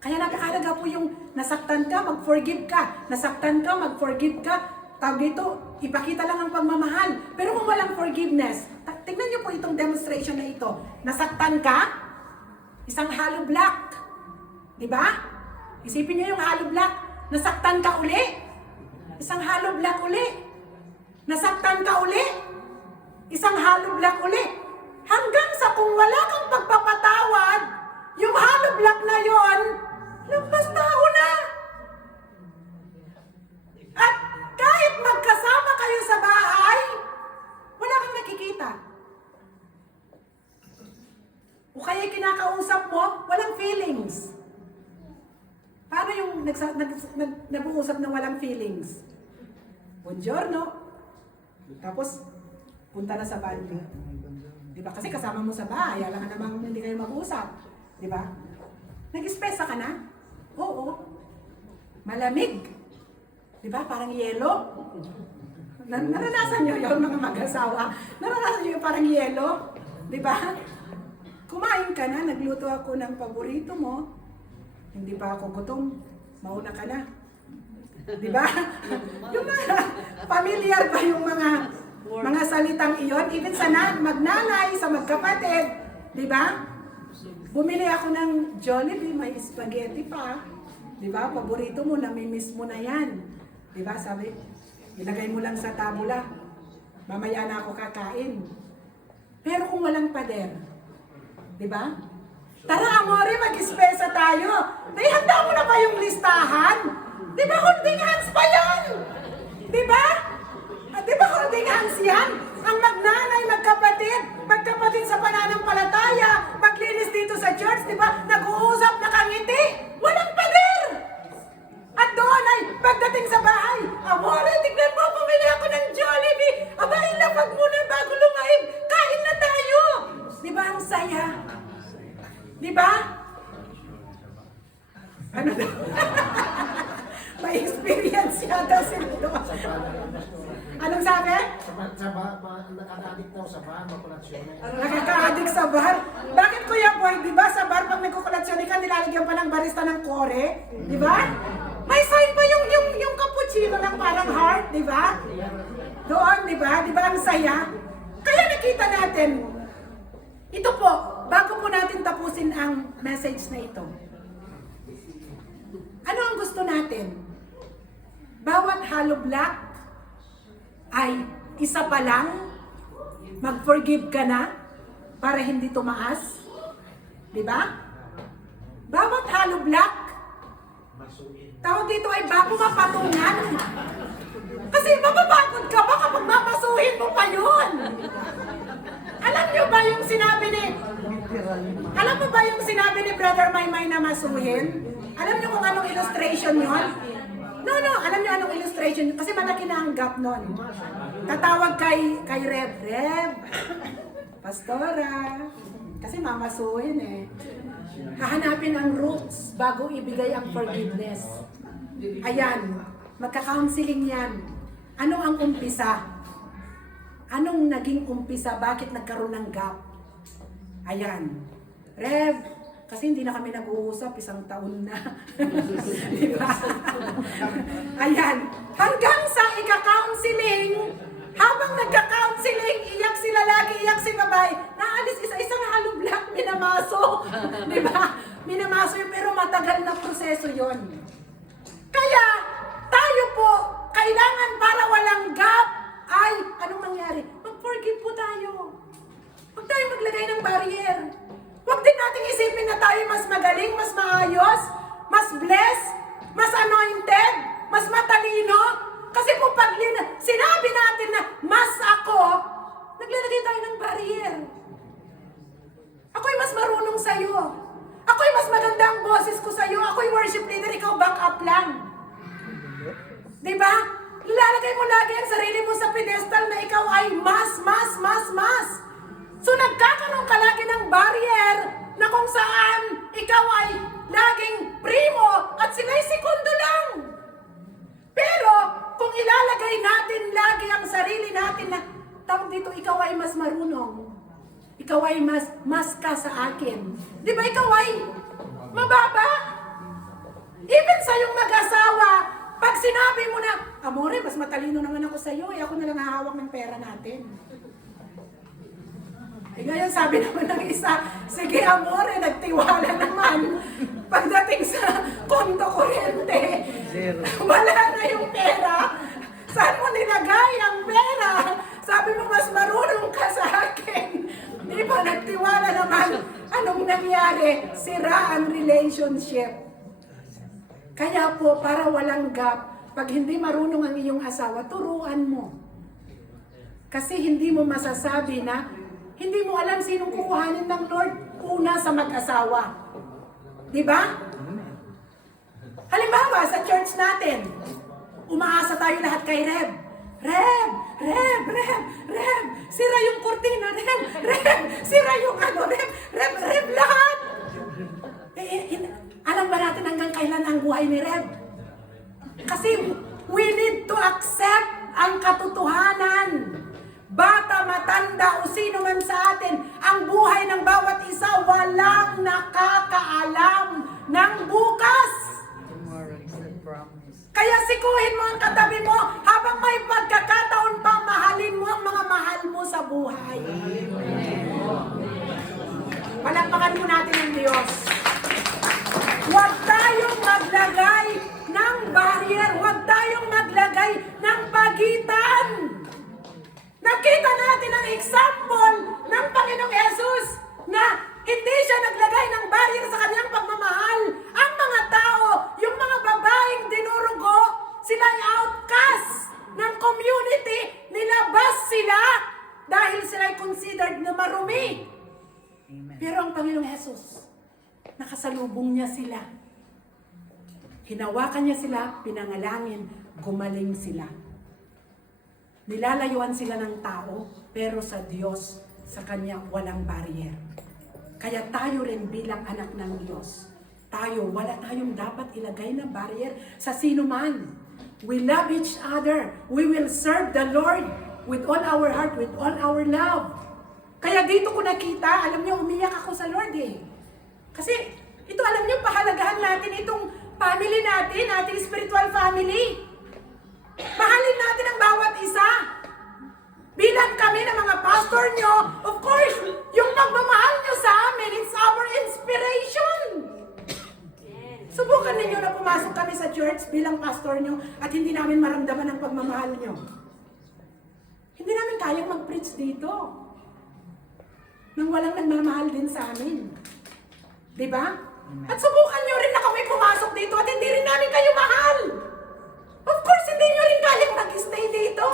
Kaya napakahalaga po yung nasaktan ka, mag-forgive ka. Nasaktan ka, mag-forgive ka. Tawag dito, ipakita lang ang pagmamahal. Pero kung walang forgiveness, tingnan niyo po itong demonstration na ito. Nasaktan ka, isang hollow block. Di ba? Isipin niyo yung hollow block. Nasaktan ka uli, isang hollow block uli. Nasaktan ka uli, isang hollow block uli. Hanggang sa kung wala kang pagpapatawad, yung hollow block na yon, lampas tao na. At kahit magkasama kayo sa bahay, wala kang nakikita. O kaya kinakausap mo, walang feelings. Paano yung nag-uusap ng walang feelings? Buongiorno. Tapos, punta na sa banyo. Di ba? Kasi kasama mo sa bahay, alam nga namang hindi kayo mag-usap. Di ba? Nag-espesa ka na? Oo. Malamig. Di ba? Parang yelo. Naranasan nyo yun, mga mag-asawa. Naranasan nyo yung parang yelo. Di ba? Kumain ka na, nagluto ako ng paborito mo. Hindi pa ako gutom. Mauna ka na. Di ba? Yung mga familiar ba yung mga salitang iyon? Even sa magnanay, sa magkapatid. Di ba? Bumili ako ng Jollibee, may spaghetti pa. Di ba? Paborito mo, namimiss mo na yan. Di ba? Sabi, ilagay mo lang sa tabula. Mamaya na ako kakain. Pero kung walang pader, di ba? Tara, amore, mag-espesa tayo. Handa mo na ba yung listahan? Di ba holding hands pa yan? Di ba? Di ba holding hands yan? Ang magnanay, magkapatid sa pananampalataya, maglinis dito sa church, di ba? Nag-uusap, nakangiti. Walang pader! At doon ay, pagdating sa bahay, amore, tignan mo, bumili ako ng Jollibee. Aba, ilapag muna bago lumaib. Kain na tayo. Di ba ang saya? Di ba? Ano daw? May experience yata sila doon. Anong sabi? Nakaka-addict daw sa bar, makulatsyon. Nakaka-addict sa bar? Bakit Kuya Boy, di ba sa bar pag nagkukulatsyon ka, nilalagyan pa ng barista ng kore? Di ba? May sign pa yung cappuccino ng parang heart, di ba? Doon, di ba? Di ba ang saya? Kaya nakita natin, ito po, bago po natin tapusin ang message na ito. Ano ang gusto natin? Bawat hollow block ay isa pa lang, mag-forgive ka na para hindi tumaas. Di ba? Bawat hollow block, tawag dito ay bago mapatungan. Kasi mapapagod ka ba kapag mapasuhin mo pa yun? Alam mo ba yung sinabi ni Brother Maymay na masuhin? Alam niyo kung anong illustration yun? No, alam niyo anong illustration? Kasi malaki na ang gap nun. Tatawag kay Rev, Pastora, kasi mamasuhin eh. Hahanapin ang roots bago ibigay ang forgiveness. Ayan, magka-counseling yan. Ano ang umpisa? Anong naging umpisa? Bakit nagkaroon ng gap? Ayan. Rev, kasi hindi na kami nag-uusap, isang taon na. Diba? Ayan. Hanggang sa ika-counseling, habang nagka-counseling, iyak sila lagi, iyak si babae. Naalis isa-isang hollow block, minamaso. Diba? Minamaso yun, pero matagal na proseso yon. Kaya, tayo po, kailangan para walang gap, ay, anong nangyari? Mag-forgive po tayo. Huwag tayo maglagay ng barrier. Huwag din nating isipin na tayo mas magaling, mas maayos, mas blessed, mas anointed, mas matalino. Kasi kung pag sinabi natin na mas ako, naglalagay tayo ng barrier. Ako'y mas marunong sa'yo. Ako'y mas maganda ang boses ko sa'yo. Ako'y worship leader, ikaw back up lang. Diba? Lalagay mo lagi pedestal na ikaw ay mas. So nagkakaroon ka lagi ng barrier na kung saan ikaw ay laging primo at sila'y sekundo lang. Pero kung ilalagay natin lagi ang sarili natin na tawag dito, ikaw ay mas marunong. Ikaw ay mas ka sa akin. Di ba ikaw ay mababa? Even sa yung mag-asawa, pag sinabi mo na, amore, mas matalino naman ako sa iyo, ako na lang hahawak ng pera natin. Eh ngayon sabi naman ng isa, sige amore, nagtiwala naman. Pagdating sa kondo kuryente, Zero. wala na yung pera. Saan mo nilagay ang pera? Sabi mo, mas marunong ka sa akin. Di ba nagtiwala naman? Anong nangyari? Sira ang relationship. Kaya po, para walang gap, pag hindi marunong ang iyong asawa, turuan mo. Kasi hindi mo masasabi na, hindi mo alam sinong kukuhanin ng Lord una sa mag-asawa. Di ba? Halimbawa, sa church natin, umaasa tayo lahat kay Reb. Reb! Sira yung kurtina, Reb! Sira yung Reb, lahat! Alam ba natin hanggang kailan ang buhay ni Reb? Kasi we need to accept ang katotohanan. Bata, matanda, o sino man sa atin, ang buhay ng bawat isa walang nakakaalam ng bukas. Tomorrow is the promise. Kaya sikuhin mo ang katabi mo habang may pagkakataon pa, mahalin mo ang mga mahal mo sa buhay. Palakpakan mo natin ang Diyos. Huwag tayong maglagay ng barrier, huwag tayong maglagay ng pagitan. Nakita natin ang example ng Panginoong Jesus na hindi siya naglagay ng barrier sa kanyang pagmamahal. Ang mga tao, yung mga babaeng dinurugo, sila ay outcast ng community, nilabas sila dahil sila ay considered na marumi. Amen. Pero ang Panginoong Jesus, nakasalubong niya sila. Hinawakan niya sila, pinangalangin, gumaling sila. Nilalayuan sila ng tao, pero sa Diyos, sa Kanya walang barrier. Kaya tayo rin bilang anak ng Diyos, wala tayong dapat ilagay na barrier sa sino man. We love each other. We will serve the Lord with all our heart, with all our love. Kaya dito ko nakita, alam niyo, umiyak ako sa Lord eh. Kasi, ito alam niyo, pahalagahan natin itong family natin, ating spiritual family. Mahalin natin ang bawat isa. Bilang kami ng mga pastor nyo, of course, yung pagmamahal nyo sa amin, it's our inspiration. Subukan ninyo na pumasok kami sa church bilang pastor nyo at hindi namin maramdaman ang pagmamahal nyo. Hindi namin kayang mag-preach dito nang walang nagmamahal din sa amin. Diba? At subukan nyo rin na kami pumasok dito at hindi rin namin kayo mahal. Of course, hindi nyo rin kayang mag-stay dito.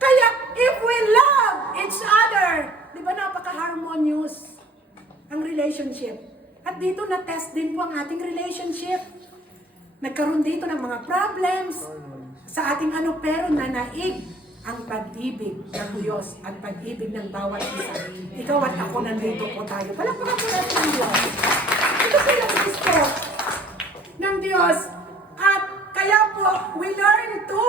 Kaya, if we love each other, di ba napaka-harmonious ang relationship? At dito na-test din po ang ating relationship. Nagkaroon dito ng mga problems sa ating pero nanaig ang pag-ibig ng Diyos at pag-ibig ng bawat isa. Ikaw at ako nandito po tayo. Palakpakan po natin ng Diyos. Ito po yung gusto ng Diyos. At kaya po, we learn to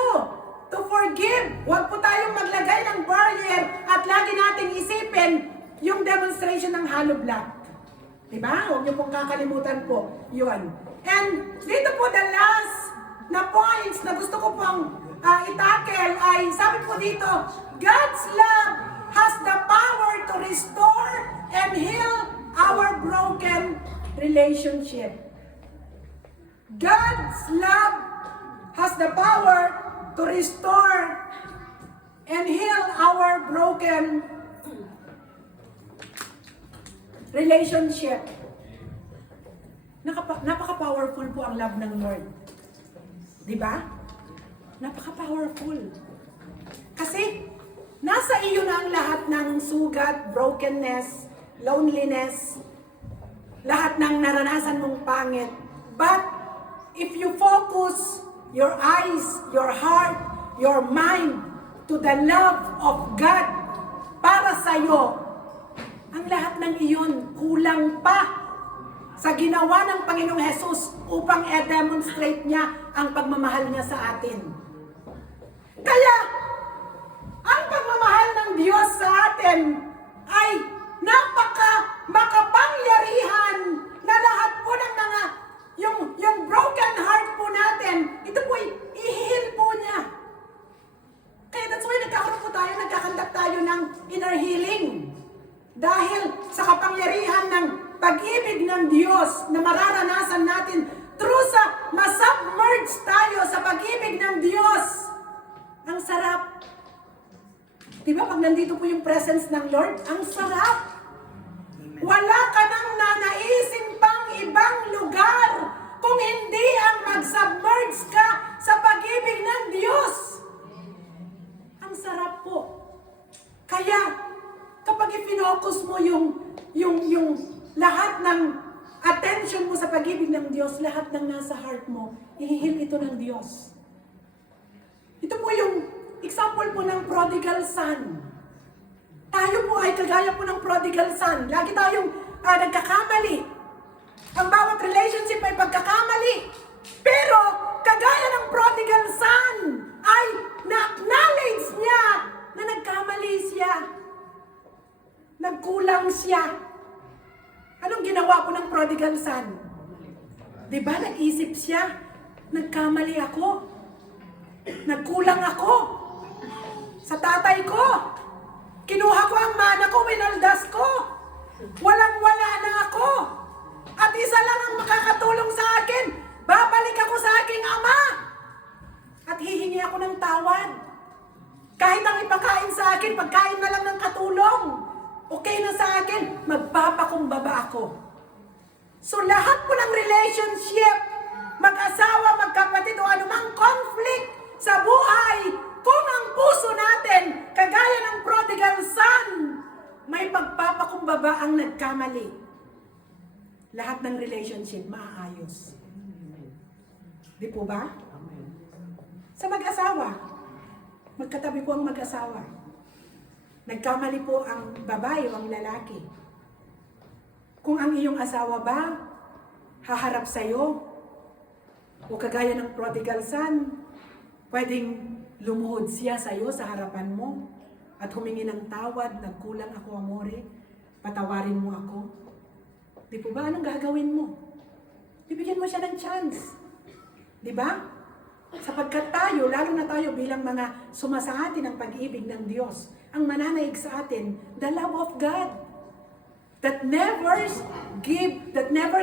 forgive. Huwag po tayong maglagay ng barrier at lagi natin isipin yung demonstration ng hollow block. Diba? Huwag niyo pong kakalimutan po. Yun. And dito po the last na points na gusto ko pong itakel ay sabi po dito, God's love has the power to restore and heal our broken relationship. God's love has the power to restore and heal our broken relationship. Napaka-powerful po ang love ng Lord. Di ba? Napaka-powerful. Kasi, nasa iyo na ang lahat ng sugat, brokenness, loneliness, lahat ng naranasan mong pangit. But, if you focus your eyes, your heart, your mind to the love of God para sa'yo, ang lahat ng iyon kulang pa sa ginawa ng Panginoong Jesus upang i-demonstrate niya ang pagmamahal niya sa atin. Kaya, ang pagmamahal ng Diyos sa atin ay makapangyarihan na lahat po ng mga yung broken heart po natin, ito po i-heal po niya. Kaya that's why nagkakandak tayo ng inner healing. Dahil sa kapangyarihan ng pag-ibig ng Diyos na mararanasan natin through sa masubmerge tayo sa pag-ibig ng Diyos. Ang sarap. Diba pag nandito po yung presence ng Lord, ang sarap. Wala ka nang nanaisin pang ibang lugar kung hindi ang mag-submerge ka sa pag-ibig ng Diyos. Ang sarap po. Kaya, kapag i-focus mo yung lahat ng attention mo sa pag-ibig ng Diyos, lahat ng nasa heart mo, ihihil ito ng Diyos. Ito po yung example po ng prodigal son. Tayo po ay kagaya po ng prodigal son. Lagi tayong nagkakamali. Ang bawat relationship ay pagkakamali. Pero, kagaya ng prodigal son, ay na-acknowledge niya na nagkamali siya. Nagkulang siya. Anong ginawa po ng prodigal son? Diba, nag-isip siya, nagkamali ako. Nagkulang ako. Sa tatay ko. Kinuha ko ang mana ko, winaldas ko. Walang-wala na ako. At isa lang ang makakatulong sa akin. Babalik ako sa aking ama. At hihingi ako ng tawad. Kahit ang ipakain sa akin, pagkain na lang ng katulong. Okay na sa akin, magpapakumbaba ako. So lahat po ng relationship, mag-asawa, magkapatid o anumang conflict sa buhay, kung ang puso natin, kagaya ng prodigal son, may pagpapakumbaba ang nagkamali. Lahat ng relationship maaayos. Di po ba? Sa mag-asawa, magkatabi po ang mag-asawa. Nagkamali po ang babae o ang lalaki. Kung ang iyong asawa ba, haharap sa'yo, o kagaya ng prodigal son, pwedeng lumuhod siya sa iyo sa harapan mo at humingi ng tawad, nagkulang ako, amore, patawarin mo ako. Di po ba? Anong gagawin mo? Bibigyan mo siya ng chance. Di ba? Sapagkat tayo, lalo na tayo bilang mga sumasahati ng pag-ibig ng Diyos, ang mananaig sa atin, the love of God that never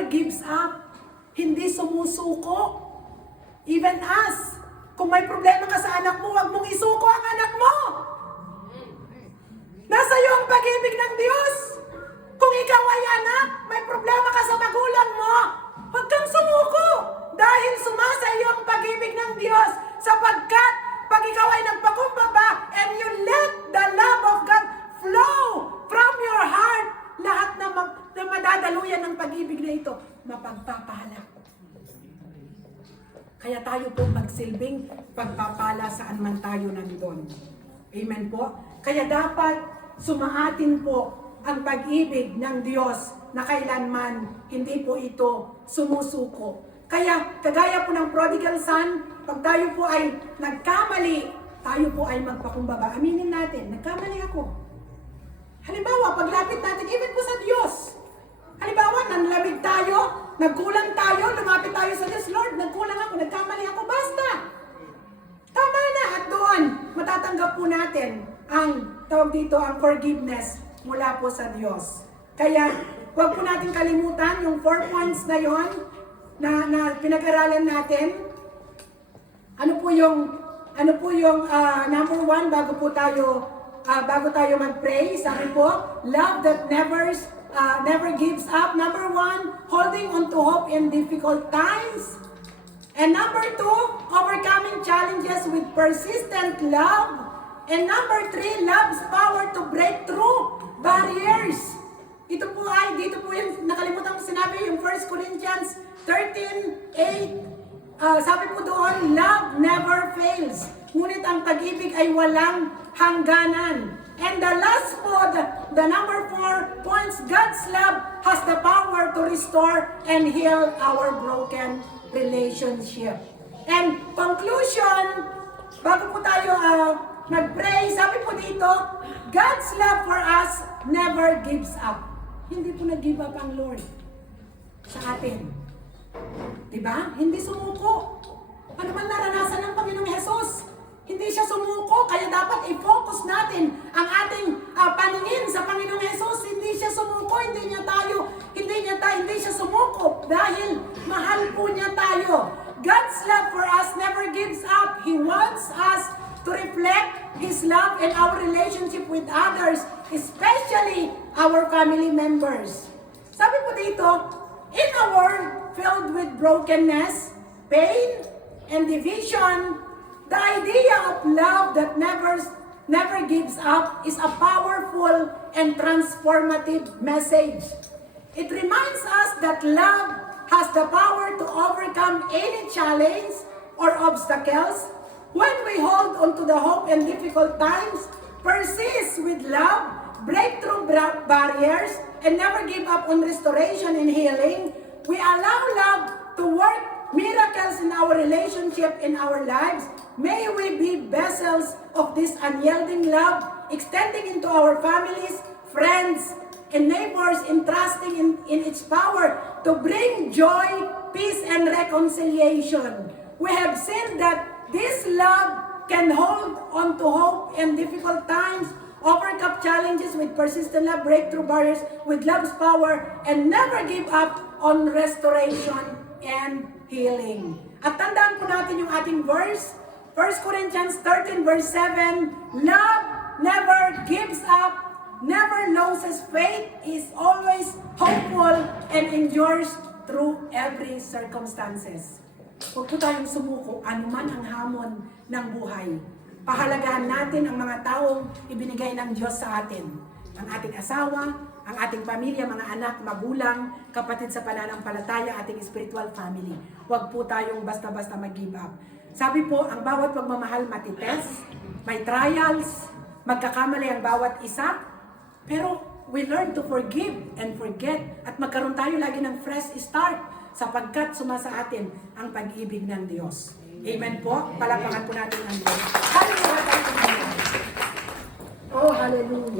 gives up, hindi sumusuko. Even us, kung may problema ka sa anak mo, huwag mong isuko ang anak mo. Nasa iyo ang pag-ibig ng Diyos. Kung ikaw ay anak, may problema ka sa magulang mo, huwag kang sumuko. Dahil sumasa iyo ang pag-ibig ng Diyos. Sapagkat, pag ikaw ay nagpakumbaba, and you let the love of God flow from your heart, lahat na madadaluyan ng pag-ibig na ito, mapagpapahala. Kaya tayo po magsilbing pagpapala saan man tayo nandun. Amen po? Kaya dapat sumaatin po ang pag-ibig ng Diyos na kailanman hindi po ito sumusuko. Kaya kagaya po ng prodigal son, pag tayo po ay nagkamali, tayo po ay magpakumbaba. Aminin natin, nagkamali ako. Halimbawa, paglapit natin, even po sa Diyos. Halimbawa, nanlamig tayo, nagkulang tayo, lumapit tayo sa Diyos, Lord, nagkulang ako, nagkamali ako, basta. Tama na, at doon, matatanggap po natin ang, tawag dito, ang forgiveness mula po sa Diyos. Kaya, huwag po natin kalimutan yung 4 points na yon na pinag-aralan natin. Ano po yung number 1, bago tayo mag-pray, sabi po, love that never gives up. Number 1, holding on to hope in difficult times. And number 2, overcoming challenges with persistent love. And number 3, love's power to break through barriers. Dito po yung nakalimutan ko sinabi, yung 1 Corinthians 13:8. Sabi po doon, love never fails. ngunit ang pag-ibig ay walang hangganan. And the last po, the number 4 points, God's love has the power to restore and heal our broken relationship. And conclusion, bago po tayo mag-pray, sabi po dito, God's love for us never gives up. Hindi po nag-give up ang Lord sa atin. Diba? Hindi sumuko. Ano man naranasan ng Panginoong Hesus? Hindi siya sumuko, kaya dapat i-focus natin ang ating paningin sa Panginoong Hesus. Hindi siya sumuko, hindi siya sumuko dahil mahal po niya tayo. God's love for us never gives up. He wants us to reflect His love in our relationship with others, especially our family members. Sabi po dito, in a world filled with brokenness, pain, and division, the idea of love that never gives up is a powerful and transformative message. It reminds us that love has the power to overcome any challenge or obstacles. When we hold on to the hope in difficult times, persist with love, break through barriers, and never give up on restoration and healing, we allow love to work miracles in our relationship, in our lives. May we be vessels of this unyielding love, extending into our families, friends, and neighbors, entrusting in its power to bring joy, peace, and reconciliation. We have seen that this love can hold on to hope in difficult times, overcome challenges with persistent love, break through barriers with love's power, and never give up on restoration and healing. At tandaan po natin yung ating verse, 1 Corinthians 13 verse 7, love never gives up, never loses faith, is always hopeful, and endures through every circumstances. Huwag po tayong sumuko, anuman ang hamon ng buhay. Pahalagahan natin ang mga taong ibinigay ng Diyos sa atin. Ang ating asawa, ang ating pamilya, mga anak, magulang, kapatid sa pananampalataya, ating spiritual family. Huwag po tayong basta-basta mag-give up. Sabi po, ang bawat pagmamahal matites, may trials, magkakamali ang bawat isa, pero we learn to forgive and forget at magkaroon tayo lagi ng fresh start sapagkat sumasa atin ang pag-ibig ng Diyos. Amen po. Palakpakan po natin ang Diyos. Hallelujah. Oh, hallelujah.